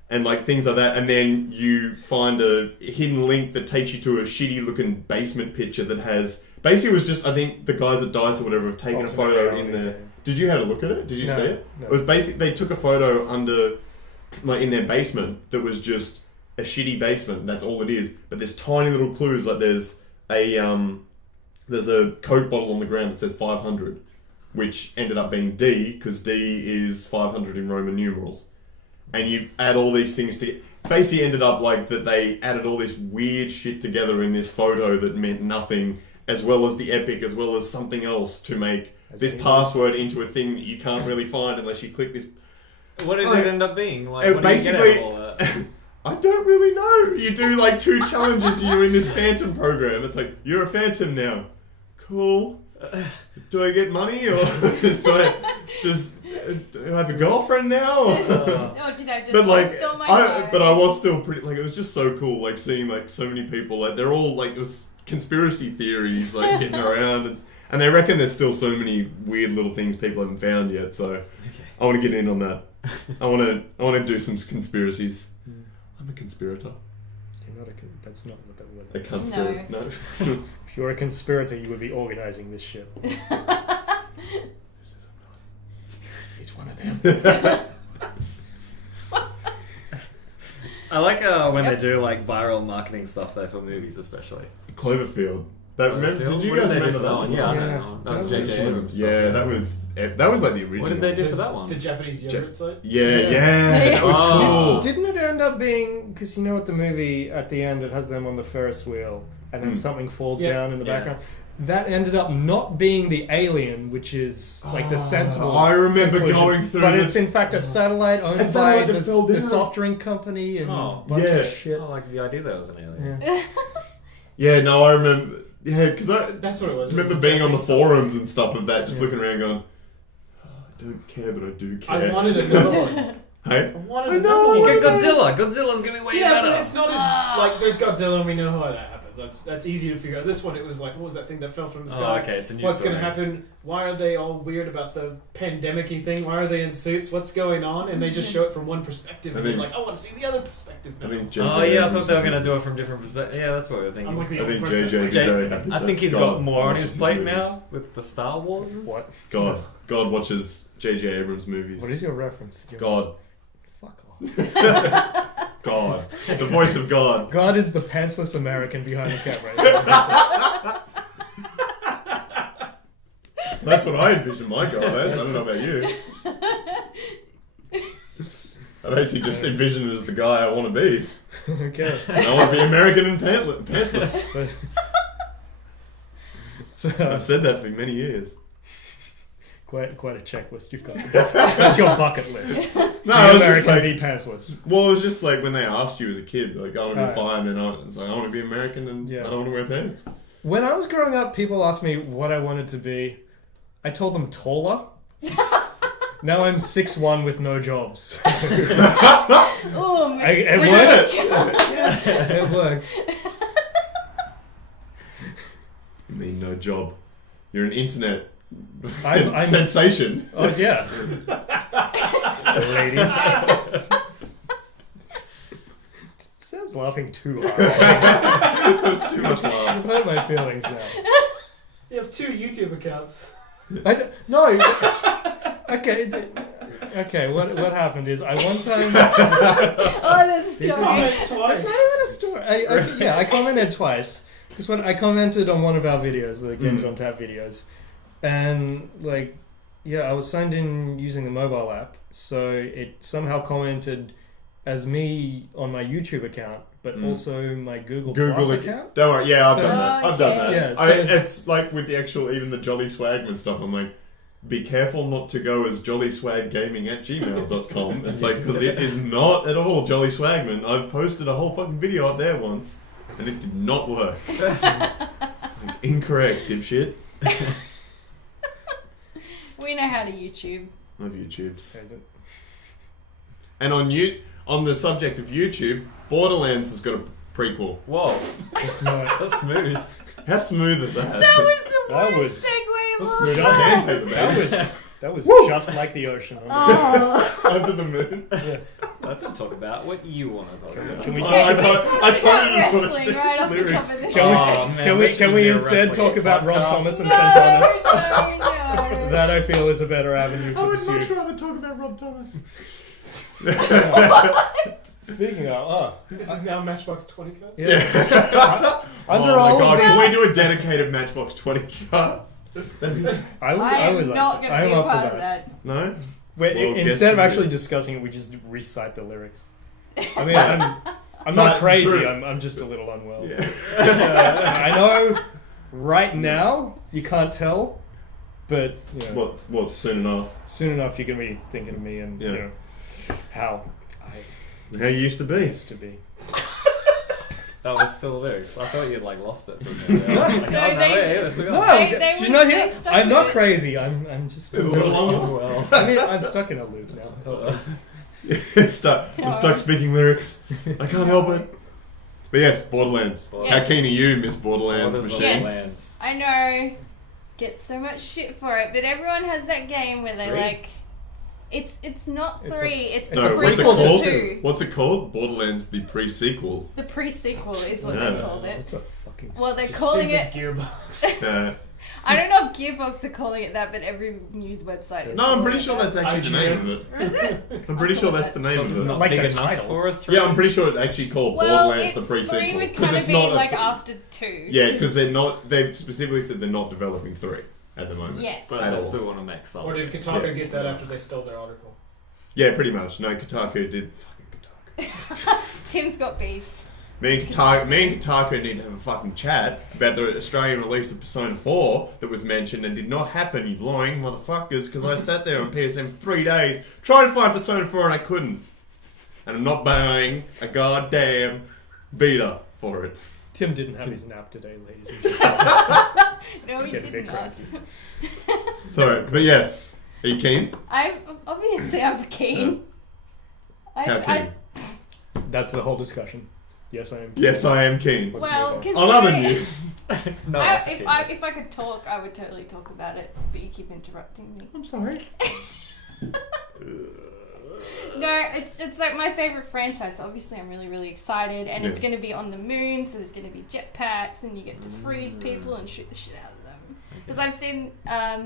and like things like that, and then you find a hidden link that takes you to a shitty looking basement picture that has basically it was just I think the guys at DICE or whatever have taken a photo in there. Did you have a look at it? Did you No, see it? no. It was basically they took a photo under like in their basement that was just a shitty basement. That's all it is. But there's tiny little clues. Like there's a Coke bottle on the ground that says 500, which ended up being D because D is 500 in Roman numerals. And you add all these things to basically ended up like that they added all this weird shit together in this photo that meant nothing, as well as the epic, as well as something else to make this password into a thing that you can't really find unless you click this. What did it end up being? Like, It what do you get out basically- of all that? I don't really know. You do like 2 challenges and you're in this Phantom program. It's like, you're a Phantom now. Cool. Do I get money or do I have a girlfriend now? Or did I just But like, steal my I was still pretty, like, it was just so cool, like, seeing, like, so many people, like, they're all, like, it was conspiracy theories, like, getting around, And they reckon there's still so many weird little things people haven't found yet. So I want to get in on that. I want to do some conspiracies. I'm a conspirator. You're not that's not what that word A is. conspirator. No. If you're a conspirator, you would be organising this shit. He's one of them. I like when they do like viral marketing stuff though for movies, especially. Cloverfield. Did you What guys they do remember for that one? Yeah, I Yeah. know. That was J.J. Abrams. Stuff, Yeah, that was like the original. What did they do for that one? The Japanese yogurt site? Yeah, that was cool. Didn't it end up being... Because you know what the movie, at the end, it has them on the Ferris wheel, and then something falls down in the background. That ended up not being the alien, which is like the sensible I remember conclusion, going through but the- it's in fact a satellite owned by satellite that fell the down. soft drink company and Oh. a bunch Yeah. of shit. I like the idea that it was an alien. Yeah. Yeah, no, I remember. Yeah, because I That's what it was. remember being on the forums and stuff of that, just looking around going, oh, I don't care, but I do care. I wanted another one. Hey? I wanted I know, another one. You get Godzilla. Godzilla's gonna be way Yeah, better. but it's not as like there's Godzilla and we know how that happens. That's easy to figure out. This one, it was like, what was that thing that fell from the sky? Oh, okay, it's a new What's story. going to happen? Why are they all weird about the pandemic-y thing? Why are they in suits? What's going on? And they just show it from one perspective. And you're like, I want to see the other perspective now. I think Oh JJ yeah, I thought they were gonna do it from different perspectives. Yeah, that's what we were thinking. I'm like the I only think person JJ that's- is very happy. I that think he's God got more on watches his plate movies. now with the Star Wars. What? God watches JJ Abrams movies. What is your reference? God. Fuck off. God. The voice of God. God is the pantsless American behind the camera. That's what I envision my God as. I don't know about you. I basically just envision him as the guy I want to be. Okay. And I want to be American and pantsless. So, I've said that for many years. quite a checklist you've got. That's your bucket list. No, I was American just like, be pantsless. well, it was just like when they asked you as a kid, like, I want to be Alright. fireman, and I was like, I want to be American and I don't want to wear pants. When I was growing up, people asked me what I wanted to be. I told them taller. Now I'm 6'1" with no jobs. Oh, It Look worked. at it. Yes, it worked. You mean no job? You're an internet I'm- sensation. Oh yeah, lady. Sam's laughing too hard. There's too much You've love. hurt my feelings now. You have 2 YouTube accounts. No. Okay. What happened is I one time. Oh, there's a This is story. It's not even a story. I commented twice. Because when I commented on one of our videos, the Games on Tap videos, and I was signed in using the mobile app, so it somehow commented as me on my YouTube account, but also my Google Plus account. Don't worry, yeah, I've So- done that. I've done that. Yeah, It's like with the actual, even the Jolly Swagman stuff, I'm like, be careful not to go as jollyswaggaming@gmail.com. It's like, because it is not at all Jolly Swagman. I've posted a whole fucking video up there once, and it did not work. It's like, incorrect, dipshit. We know how to YouTube. Love YouTube. Is it? And on the subject of YouTube, Borderlands has got a prequel. Whoa, It's not. that's smooth. How smooth is that? That was the That worst was- segue of That's all smooth as time. sandpaper, baby. That was Woo! just like the ocean. Oh. Under the moon. Let's talk about what you want to talk about. Can we Okay, I we can't- talked I about can't just wanna wrestling do right off the top lyrics. of the Can show. we- Oh, man, Can we this should be a instead wrestling talk about Rob podcast. Thomas and No, Santana? no. That I feel is a better avenue I to would much pursue. rather talk about Rob Thomas. Speaking of, This is now Matchbox 20 cards? yeah. Under Oh my all god, of can this, we do a dedicated Matchbox 20 card? I would I'm like not that. going to be I'm a up for part of that. No? Wait, Well, instead guess of we actually do. discussing it, we just recite the lyrics. I mean, I'm not But crazy. through- I'm just a little unwell. Yeah. I know. Right now, you can't tell, but you know, What's soon enough? soon enough, you're gonna be thinking of me and Yeah. you know how I How you used to be. used to be. That was still lyrics. I thought you'd lost it for a minute. I was like, No, oh, no, they- wait, let's look No, at They- they do you not would- hear? they stuck I'm with not it. crazy. I'm just a A little little. longer. well. I mean, I'm stuck in a loop now. I'm stuck speaking lyrics. I can't help it. But yes, Borderlands. Yes. How keen are you, Miss Borderlands, Oh, there's Michelle? Yes. Lands. I know. get so much shit for it, but everyone has that game where they 3? like. It's not 3. It's the No, what's it prequel called? to 2. What's it called? Borderlands, the pre-sequel. The pre-sequel is what Yeah. they called it. That's a fucking. Well, they're calling it. Gearbox. I don't know if Gearbox are calling it that, but every news website is. No, I'm calling pretty it sure that. that's actually the name of it. Is it? I'm pretty sure that's the name So it's of it. not Like big the enough title. for a 3. Yeah, I'm pretty sure it's actually called Well, Borderlands, the 3 pre-sequel. would kind of it's be not like after 2. Yeah, because they're not. They've specifically said they're not developing 3 at the moment. Yeah. But At I all. still want to make something. Or did Kotaku Yeah. get that after they stole their article? Yeah, pretty much. No, Kotaku did. Fucking Kotaku. Tim's got beef. Me and Kotaku need to have a fucking chat about the Australian release of Persona 4 that was mentioned and did not happen, you lying motherfuckers, because I sat there on PSN for 3 days trying to find Persona 4 and I couldn't. And I'm not buying a goddamn Vita for it. Tim didn't have his nap today, ladies and gentlemen. No, he Get a did bit not. cranky. Sorry, but yes. Are you keen? I'm keen. How keen? That's the whole discussion. Yes, I am. Yes, I am keen. Let's Well, move On other news. No, if I could talk, I would totally talk about it. But you keep interrupting me. I'm sorry. No, it's like my favorite franchise. Obviously, I'm really, really excited, and it's Yeah. going to be on the moon, so there's going to be jetpacks, and you get to freeze people and shoot the shit out of them. Because I've seen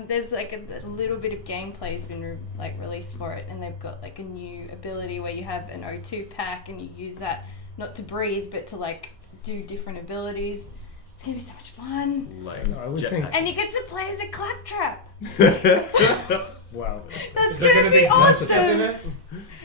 there's like a little bit of gameplay has been released for it, and they've got like a new ability where you have an O2 pack, and you use that not to breathe, but to like do different abilities. It's gonna be so much fun, Like, I would jetpack. think- and you get to play as a claptrap. Wow. That's Is there gonna be concept in awesome. it?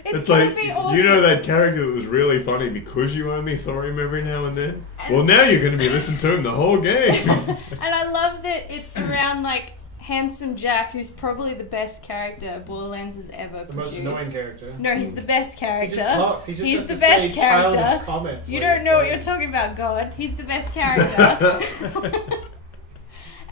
It's gonna like, be awesome. you know that character that was really funny because you only saw him every now and then? Well, now you're going to be listening to him the whole game. And I love that it's around like Handsome Jack, who's probably the best character Borderlands has ever The most produced. annoying character. No, he's the best He character. just talks. He just He's has the to best say childish character. comments. You while don't know what playing. you're talking about, God. He's the best character.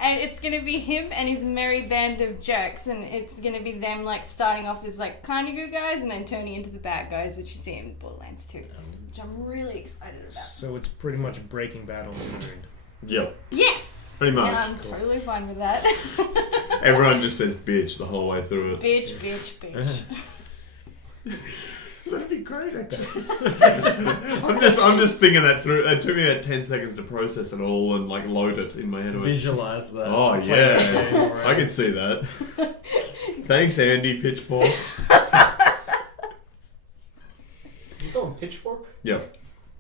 And it's gonna be him and his merry band of jerks, and it's gonna be them like starting off as like kind of good guys and then turning into the bad guys, which you see in Borderlands 2, which I'm really excited about. So it's pretty much Breaking Bad on the moon. Yep, Yes! pretty And much. I'm totally fine with that. Everyone just says bitch the whole way through it. Bitch, bitch, bitch. That'd be great, actually. I'm just thinking that through. It took me about 10 seconds to process it all and like load it in my head. Visualize that. Oh, Play that game yeah. already. I can see that. Thanks, Andy Pitchfork. You call him Pitchfork? Yep.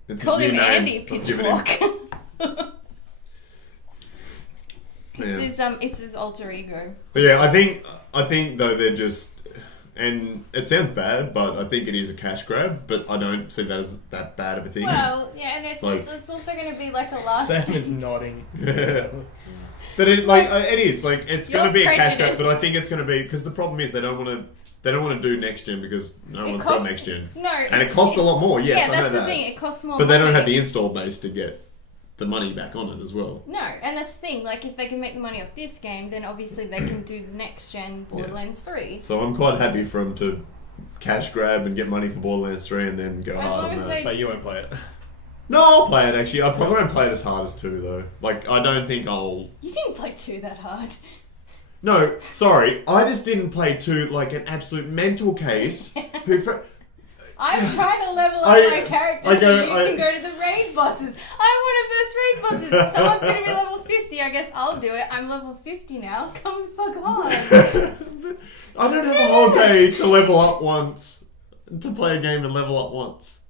It's Call his him new name. Andy I've given him. Pitchfork. Yeah. It's his alter ego. But yeah, I think though they're just, and it sounds bad, but I think it is a cash grab. But I don't see that as that bad of a thing. Well, yeah, and it's Like- it's also going to be like a last. Sam is nodding. But it it is like it's You're going to be a cash grab. prejudiced. But I think it's going to be because the problem is they don't want to do next gen because no It one's costs- got next gen, No, and it costs a lot more. Yes, yeah, I know that's that. the thing. It costs more. But they don't money. have the install base to get the money back on it as well. No, and that's the thing. Like, if they can make the money off this game, then obviously they can do the next gen Borderlands 3. So I'm quite happy for them to cash grab and get money for Borderlands 3 and then go As hard long on as that. they- But you won't play it. No, I'll play it actually. I probably won't play it as hard as 2 though. Like, I don't think I'll... You didn't play 2 that hard. No, sorry. I just didn't play 2 like an absolute mental case. I'm trying to level up I- my character I so go- you I- can go to the raid bosses. I want to verse raid bosses. Someone's going to be level 50. I guess I'll do it. I'm level 50 now. Come the fuck on. I don't have a whole day to level up once. To play a game and level up once.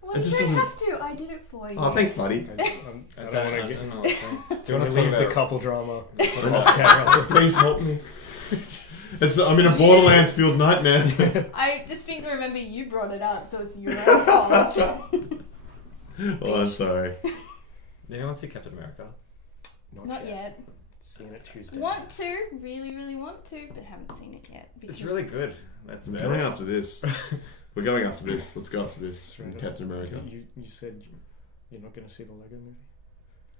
Well, It you just don't doesn't- have to. I did it for you. Oh, thanks, buddy. I I don't don't want to know get. what to say. Do you want to leave the couple drama off Please camera? help me. I'm in a Borderlands field nightmare. I distinctly remember you brought it up, so it's your own fault. Oh, I'm sorry. Did anyone see Captain America? Not yet. Seeing it Tuesday. Want to, really, really want to, but haven't seen it yet. It's because- really good. That's I'm about going it. after this. We're going after this. Let's go after this. That's right. Captain America. You said you're not going to see the Lego movie?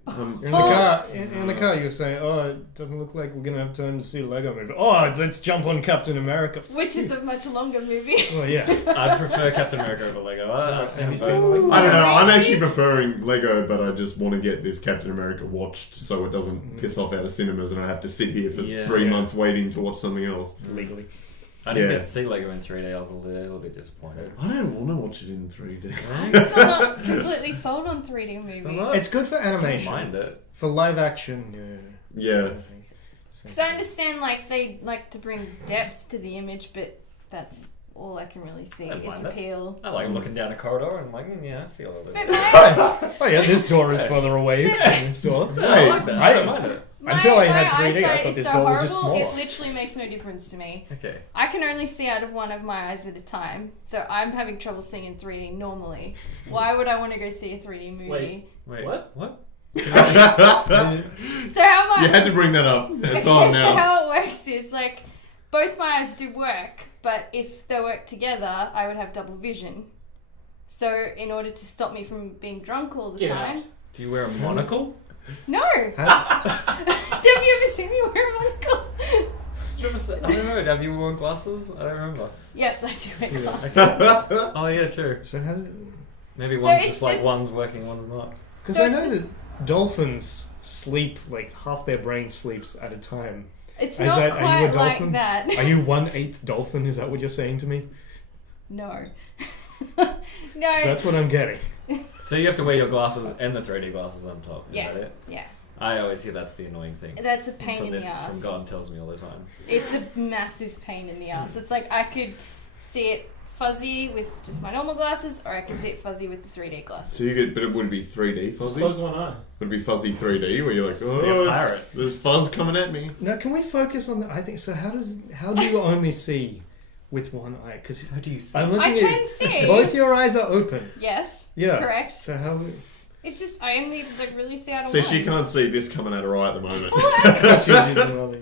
In the car, you were saying, "Oh, it doesn't look like we're gonna have time to see a Lego movie." Oh, let's jump on Captain America. Which is a much longer movie. Well, yeah. I'd prefer Captain America over Lego. Have you seen Lego? I don't know. I'm actually preferring Lego, but I just want to get this Captain America watched so it doesn't piss off out of cinemas and I have to sit here for 3 months waiting to watch something else. Legally. I didn't get to see Lego in 3D. I was a little bit disappointed. I don't want to watch it in 3D. I'm still not completely sold on 3D movies. It's good for I don't animation. mind it. For live action, Yeah. Because I understand, like, they like to bring depth to the image, but that's all I can really see. I don't Its mind it. appeal. I like looking down a corridor and I'm like, yeah, I feel a little But bit. Oh yeah, this door is further away than this door. I like that. I don't mind it. Until I had my 3D, I eyesight thought is this so door was just horrible, smaller. It literally makes no difference to me. Okay. I can only see out of one of my eyes at a time, so I'm having trouble seeing in 3D normally. Why would I want to go see a 3D movie? Wait. What? What? You So how much? had to bring that up. It's Okay, on so now. how it works is, like, both my eyes do work, but if they work together, I would have double vision. So in order to stop me from being drunk all the Get time... out. Do you wear a monocle? No! Have you ever seen me wear a monocle? I don't know. Have you worn glasses? I don't remember. Yes, I do wear glasses. Oh yeah, true. So how did... Maybe So one's it's just like just- one's working, one's not. Because So I it's know just- that dolphins sleep, like, half their brain sleeps at a time. It's Is not that- are you a quite like dolphin? that. Are you 1/8 dolphin? Is that what you're saying to me? No. So No. that's what I'm getting. So you have to wear your glasses and the 3D glasses on top. Is Yeah. that it? Yeah. I always hear that's the annoying thing. That's a pain from in this, the ass. From God tells me all the time. It's a massive pain in the ass. It's like I could see it fuzzy with just my normal glasses, or I could see it fuzzy with the 3D glasses. So you get, but it would be 3D fuzzy. Close one eye. Would it be fuzzy 3D where you're like, be a oh, pirate. there's fuzz coming at me. Now, can we focus on the... I think... So how do you only see with one eye? Because How do you see? I'm I looking can at... see. Both your eyes are open. Yes. Yeah. Correct. So how... It's just I only like really see out of So one. she can't see this coming at her eye at the moment. That's usually another-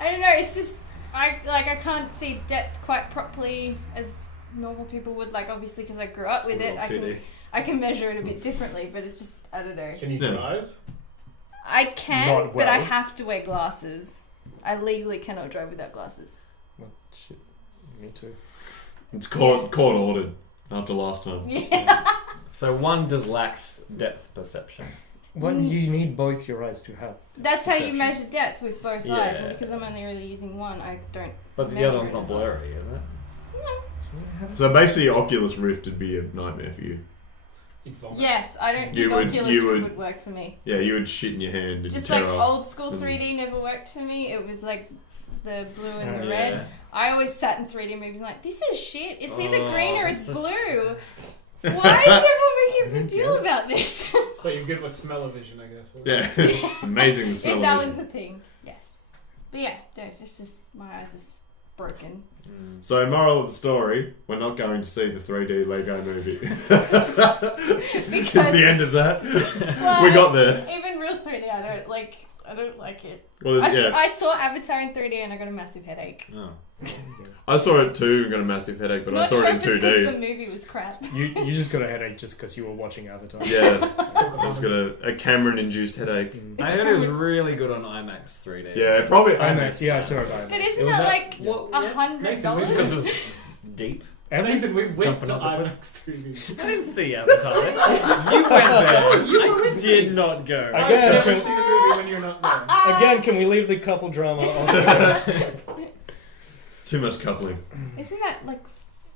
I don't know. It's just I can't see depth quite properly as normal people would. Like obviously because I grew up with it, I can measure it a bit differently. But it's just I don't know. Can you No. drive? I can, Not but I well. have to wear glasses. I legally cannot drive without glasses. Well, shit. Me too. It's court ordered after last time. Yeah. So one just lacks depth perception. What you need both your eyes to have. That's how you Perception. measure depth with both eyes. Yeah. And because I'm only really using one, I don't. But the measure other one's it not as well. blurry, is it? No. So basically, Oculus Rift would be a nightmare for you. You'd vomit. Yes, I don't You think would- Oculus you Rift would- would work for me. Yeah, you would shit in your hand and Just tear like up. old school 3D never worked for me. It was like the blue and the Yeah. red. I always sat in 3D movies and like, this is shit. It's either Oh, green or it's it's a blue. Why is everyone making a big deal about this? But you're good with smell-o-vision, I guess. Yeah, amazing the smell If of that it. was the thing, yes. But yeah, no, it's just my eyes are broken. So, moral of the story: we're not going to see the 3D Lego movie. Because the end of that, Well, we got there. Even real 3D, I don't like it. Well, yeah, I saw Avatar in 3D and I got a massive headache. Oh. I saw it too and got a massive headache, but I Not saw sure it in if it's because the 2D. movie was crap. You just got a headache just because you were watching Avatar. Yeah, I just got a Cameron-induced headache. I heard it was really good on IMAX 3D. Yeah, probably. IMAX, yeah, I saw it. But IMAX. isn't was that that- like what- $100? Nathan, Because it's just deep. Nathan, we went Jumping to up the- IMAX 3D. I didn't see Avatar. You went there. I did not go. I've Again, never can- seen a movie when you're not there. Again, can we leave the couple drama on? It's too much coupling. Isn't that like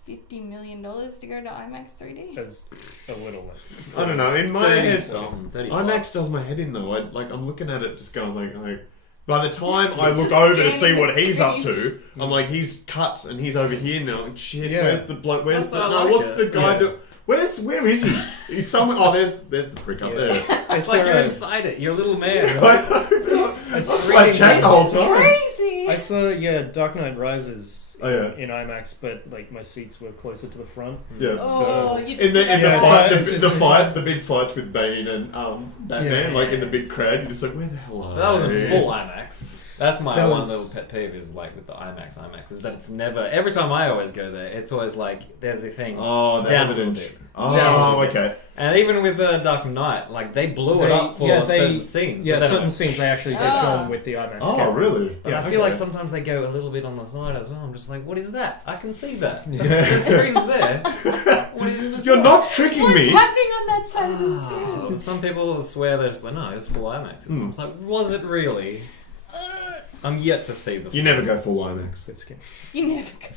$50 million to go to IMAX 3D? As a little less. I don't know. In my 30 head, some, 30 IMAX does my head in though. I'm looking at it, just going like. By the time I look Just over to see scanning what the he's up screen. to, I'm like, he's cut and he's over here now. Like, shit, Yeah. where's the bloke? Where's That's the why I no? like What's it. the guy Yeah. do? Where is he? He's somewhere. Oh, there's the prick up Yeah. there. I It's saw, like you're inside it. You're a little man. I'm saw- flat chat the whole time. Crazy! I saw Dark Knight Rises Oh yeah, in IMAX, but like my seats were closer to the front. yeah. Oh, So- you In the Yeah, fight, so it's just- the big fights with Bane and Batman, Yeah. like in the big crowd, you're just like, where the hell are But that was they? in full IMAX. That's my That one was- little pet peeve is like with the IMAX is that it's never. Every time I always go there, it's always like there's the thing. Oh, the Down a evidence. little bit. Oh, Down a little bit. okay. And even with Dark Knight, like they blew it up for certain scenes. Yeah, but then certain I- scenes they actually did Oh. film with the IMAX Oh, camera. really? But Yeah, I feel like okay. sometimes they go a little bit on the side as well. I'm just like, what is that? I can see that. Yeah. The screen's there. What is this? You're not tricking What's me. happening on that side of the Oh, screen? some people swear they're just like, no, it was full IMAX. Mm. I'm just like, was it really? I'm yet to see the. You never go full IMAX. Good skin. You never go.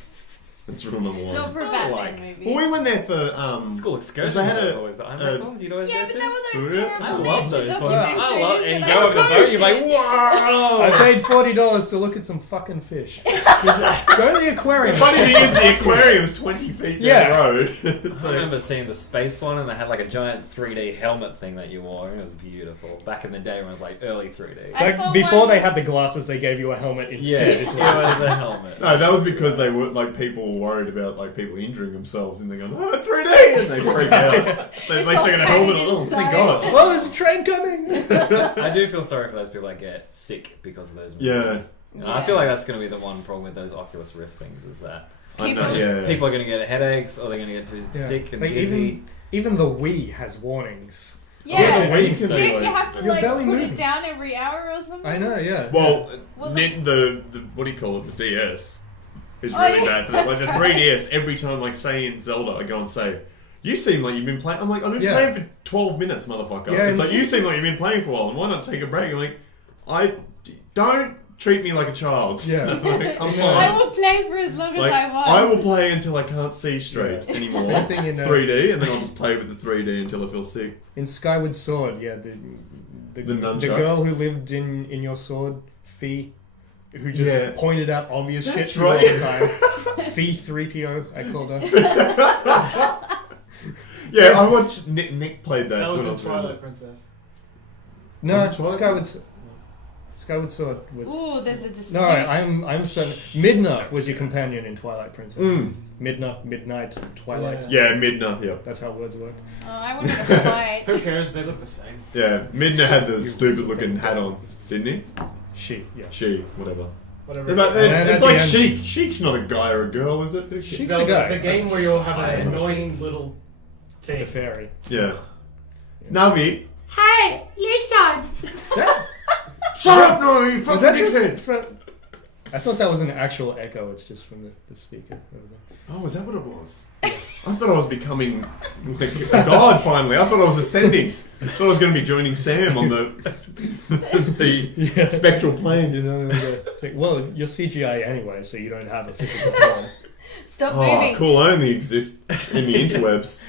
That's rule number one. Not for a I Batman like- movie. Well, we went there for School excursions. they had That's a- always the IMAX ones you'd always Yeah, go but to. there were those Really? terrible I love nature those ones. documentaries. I love and that you go over the I boat, you're like, posted. whoa! I paid $40 to look at some fucking fish. Go to the aquarium. Funny thing is, the aquarium's 20 feet down the road. It's I like, remember seeing the space one, and they had like a giant 3D helmet thing that you wore, and it was beautiful. Back in the day when it was like early 3D. I saw Like, before one- they had the glasses, they gave you a helmet Yeah, instead. it is was what I'm saying. the helmet. no, that was because they were like people were worried about like people injuring themselves, and they're going, "Oh, 3D," and they freak out. They It's make all second a helmet. painted Oh, thank inside. God. Well, there's a train coming. I do feel sorry for those people that get sick because of those movies. Yeah. You know, I feel like that's going to be the one problem with those Oculus Rift things is that I know, People- yeah. people are going to get headaches or they're going to get too Yeah. sick and Like, dizzy. even the Wii has warnings. Yeah, the Yeah. Wii can You, be you like. have to Your like belly put moving. it down every hour or something. I know, yeah. Well, Well, the what do you call it? The DS is Oh, really yeah, bad for that. Like the that's 3DS, every time, like say in Zelda, I go and save. You seem like you've been playing. I'm like, I've been Yeah. playing for 12 minutes, motherfucker. Yeah, it's like it's- you seem like you've been playing for a while, and why not take a break? I'm like, I don't treat me like a child. Yeah. Like, I'm Yeah. I fine. will play for as long Like, as I want. I will play until I can't see straight Yeah. anymore. Same thing in, 3D, and then I'll just play with the 3D until I feel sick. In Skyward Sword, yeah, the nunchuck? girl who lived in your sword, Fee, who just Yeah. pointed out obvious shit That's to you all right. the time. Fee 3PO, I called her. Yeah, I watched Nick played that. That was when I in was Twilight Princess. No, Was it Twilight? Skyward Sword was. Ooh, there's a dispute. No, I'm certain. Midna was your companion in Twilight Princess. Mm. Midna, midnight, Twilight. Yeah. Yeah, Midna. Yeah, That's how words work. Oh, I wanted to fight. Who cares? They look the same. yeah. Midna had the stupid-looking hat on, didn't he? She, yeah. She, whatever. Whatever. But And at it's the like end- Sheik. Sheik's not a guy or a girl, is it? Sheik's Zelda, a guy. the game where you'll have I an am not annoying little The thing. fairy. Yeah. Navi. Hey, listen! Shut up, no, you Was fucking that dickhead. just from... I thought that was an actual echo. It's just from the speaker over there. Oh, is that what it was? I thought I was becoming like a god finally. I thought I was ascending. I thought I was going to be joining Sam on the Yeah. spectral plane. You know, well, you're CGI anyway, so you don't have a physical form. Stop Oh, moving. cool. I only exist in the interwebs.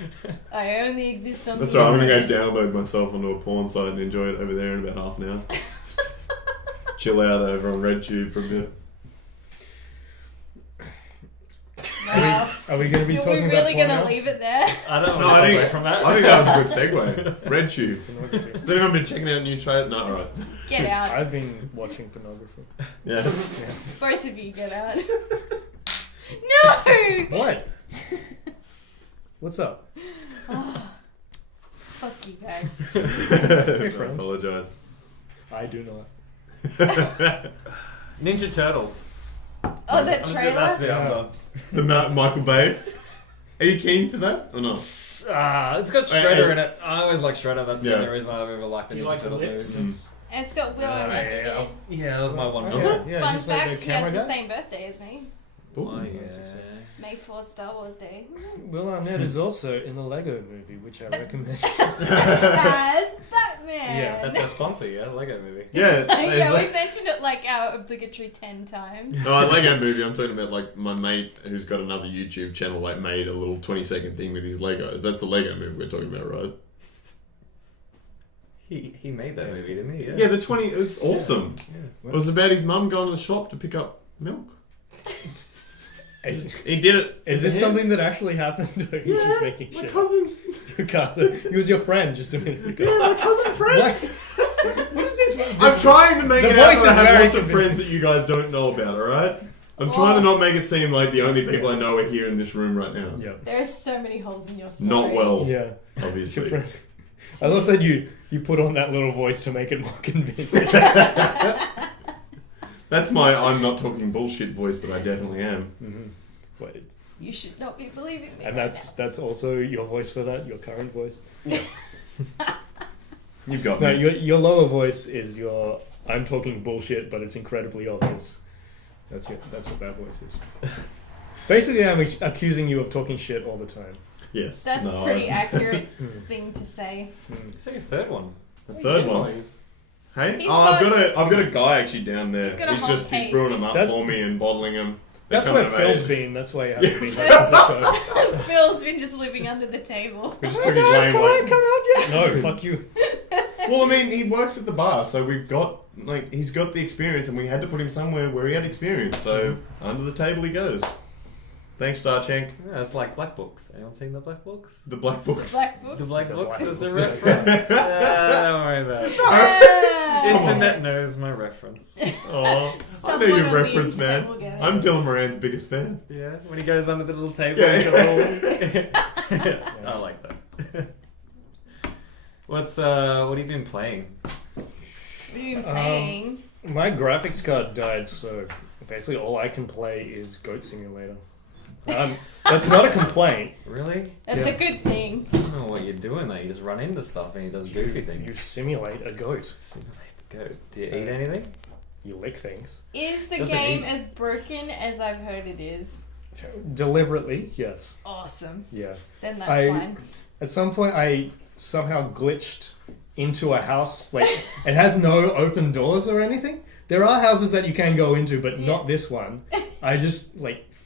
I only exist on That's the right. I'm going to internet. go download myself onto a porn site and enjoy it over there in about half an hour. Chill out over on RedTube for a bit. Wow. Are we going to be Are we talking really about gonna porno? leave it there? I don't No, want I to think, away from that. I think that was a good segue. RedTube. Pornography. Has anyone been checking out new trailer? No, alright. Get out. I've been watching pornography. Yeah. Both of you get out. No! What? What's up? Oh, fuck you guys. I friend. apologise. I do not. Ninja Turtles. Oh, that I'm just trailer? that's it. I'm done. The Michael Bay. Are you keen for that or not? It's got Shredder in it. I always like Shredder. That's Yeah. the only reason I've ever liked the Do you Ninja like the Turtles lips? movies. And it's got Will Yeah, Arnett in yeah, it. yeah, that was my one. Does yeah, it? Yeah, Fun he's like fact, the he has camera the guy. same birthday as me. Ooh. Oh, yeah. That's what's up. May 4th, Star Wars Day. Will Arnett is also in the Lego movie, which I recommend. As Batman! Yeah, That's our sponsor, yeah, Lego movie. Yeah. Yeah, there's we like, mentioned it like our obligatory 10 times. no, Lego movie. I'm talking about like my mate who's got another YouTube channel. Like made a little 20-second thing with his Legos. That's the Lego movie we're talking about, right? He made that movie, didn't he? Yeah, the 20. It was awesome. Yeah. It was about his mum going to the shop to pick up milk. Is, He did it. is with this his something hands. that actually happened, or are you Yeah, just making my shit? cousin. You can't- He was your friend just a minute ago. Yeah, my cousin Fred. What? What is this? I'm trying to make The it out voice that I is have very lots of convincing. friends that you guys don't know about, alright? I'm trying to not make it seem like the only people I know are here in this room right now. Yeah. There are so many holes in your story. Not well, Yeah. It's your obviously. friend. I love that you put on that little voice to make it more convincing. That's my I'm not talking bullshit voice, but I definitely am. Mm-hmm. Wait, You should not be believing me. and right that's also your voice for that, your current voice. You've got No, me. your lower voice is your I'm talking bullshit, but it's incredibly obvious. That's what that voice is. Basically, I'm accusing you of talking shit all the time. Yes. That's No, pretty I- accurate thing to say. Say a third one. The third Yeah. one. Hey? He's I've got a guy actually down there. He's got a whole he's case. brewing them up That's- for me and bottling them. They're That's where coming of Phil's age. been. That's why you haven't been. Phil's- Phil's been just living under the table. We just took his name like... No, fuck you. Well, I mean, he works at the bar, so we've got, like, he's got the experience, and we had to put him somewhere where he had experience, so under the table he goes. Thanks, Starchank. Yeah, it's like Black Books. Anyone seen the Black Books? The Black Books. Black books. The Black The Books Black is a Books. reference. Don't worry about it. Ah. Internet knows my reference. Oh, I know Someone your on the reference, internet man. will get it. I'm Dylan Moran's biggest fan. Yeah, when he goes under the little table. Yeah. I like that. What have you been playing? What are you playing? My graphics card died, so basically all I can play is Goat Simulator. That's not a complaint. Really? That's yeah. a good thing. I don't know what you're doing though. You just run into stuff and he does goofy You things. simulate a goat. Simulate the goat. Do you eat anything? You lick things. Is the Doesn't game eat. as broken as I've heard it is? Deliberately, yes. Awesome. Yeah. Then that's I- fine. At some point, I somehow glitched into a house. Like, it has no open doors or anything. There are houses that you can go into, but Yeah. not this one. I just,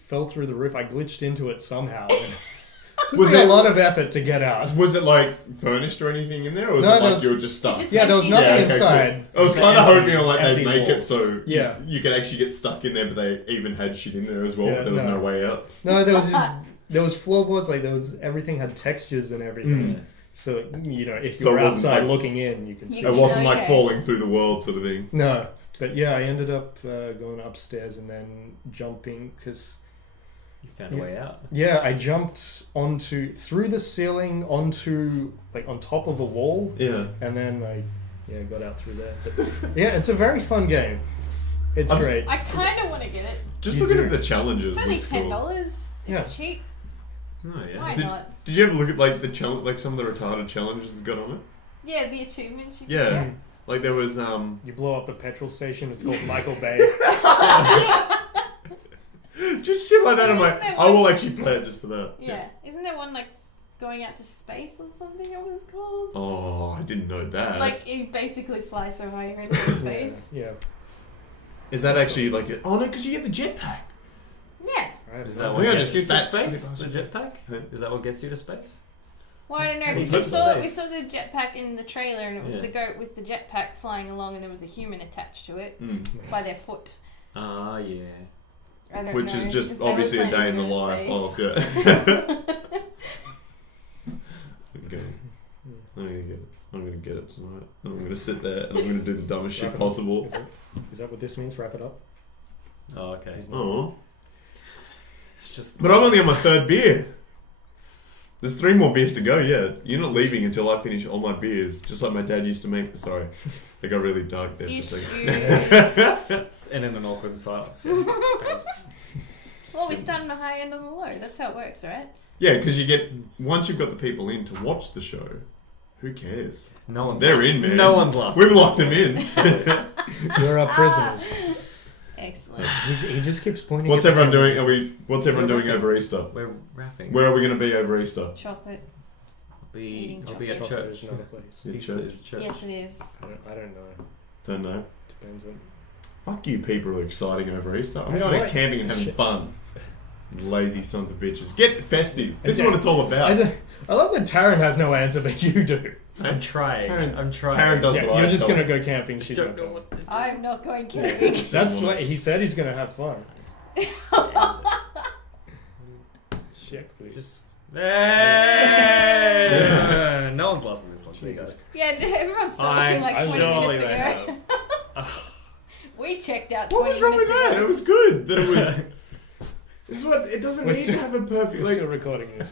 fell through the roof. I glitched into it somehow. It Was took me it- a lot of effort to get out. Was it, like, furnished or anything in there, or was No, it there like was- you were just stuck? just- Yeah, there was Yeah, nothing okay, cool. inside. I was The kind of empty- hoping like they'd empty make it walls. so Yeah. you could actually get stuck in there, but they even had shit in there as well. Yeah, There was no. no way out. No, there was floorboards. Everything had textures and everything. Yeah. So if you So were it wasn't outside like- looking in, you can see. It wasn't like Okay. falling through the world sort of thing. No, but yeah, I ended up going upstairs and then jumping because You found a way out. I jumped through the ceiling onto on top of a wall, Yeah. and then I got out through there. But yeah, it's a very fun game. It's I'm s- great. I kind of want to get it. Just You looking do. at the challenges. It's only looks cool. $10. Yeah. It's cheap. Oh yeah. Why Did- not? Did you ever look at the challenge, some of the retarded challenges it's got on it? Yeah, the achievements you Yeah. can Like there was You blow up the petrol station. It's called Michael Bay. just shit like that. I'm Isn't like, there I will one- actually play it just for that. get. Yeah. Isn't there one going out to space or something it was called? Oh, I didn't know that. Like, you basically fly so high you're into space. Yeah. Is that actually oh no, because you get the jetpack. Yeah. Right. Is that We what are gets just you to that space? stupid. The jetpack? Huh? Is that what gets you to space? Well, I don't know, Let's because hope we so. saw the jetpack in the trailer and it was Yeah. the goat with the jetpack flying along and there was a human attached to it Mm. by their foot. Ah, yeah. I don't Which know is if just they were obviously a day planning in the to go to life space. of it. Okay. I'm gonna get it. I'm gonna get it tonight. I'm gonna sit there and I'm gonna do the dumbest shit Wrap it up. possible. Is that what this means? Wrap it up. Oh, okay. Oh. It's just. But I'm only on my third beer. There's 3 more beers to go yet. You're not leaving until I finish all my beers, just like my dad used to make. Sorry, they got really dark there for a second. And in an awkward silence. Well, we start on the high end on the low. That's how it works, right? Yeah, because once you've got the people in to watch the show, who cares? No one's They're lost. in, man. No one's lost. We've locked them in. You're our prisoners. Excellent. He just keeps pointing. What's at the everyone camera. doing? What's everyone doing over Easter? We're rapping. Where are we going to be over Easter? Chocolate. I'll be at Chocolate church. is another place. At Easter church? is church. Yes, it is. I don't know. Don't know. Depends on. Fuck you, people are exciting over Easter. I'm Yeah, going out right. camping and having Shit. fun. Lazy sons of bitches. Get festive. This is Okay. what it's all about. I love that Taryn has no answer, but you do. I'm trying. Karen's- I'm trying. Karen does Yeah, what I you're just tell gonna her. go camping. She's Don't not know going. what to do. I'm not going camping. That's what he said. He's gonna have fun. Check, please. Just. Hey! No one's lost in this one, see you guys. Yeah, everyone stopped you like I'm 20 surely minutes they ago. We checked out 20 What was wrong with minutes that? ago. It was good. That it was. This is what it doesn't We're need to still- have a perfect. We're Like, still recording this.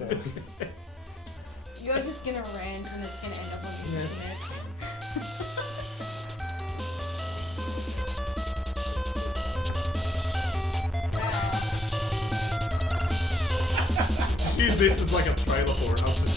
You're just gonna rant and it's gonna end up on the internet. use this as like a trailer for it. I was just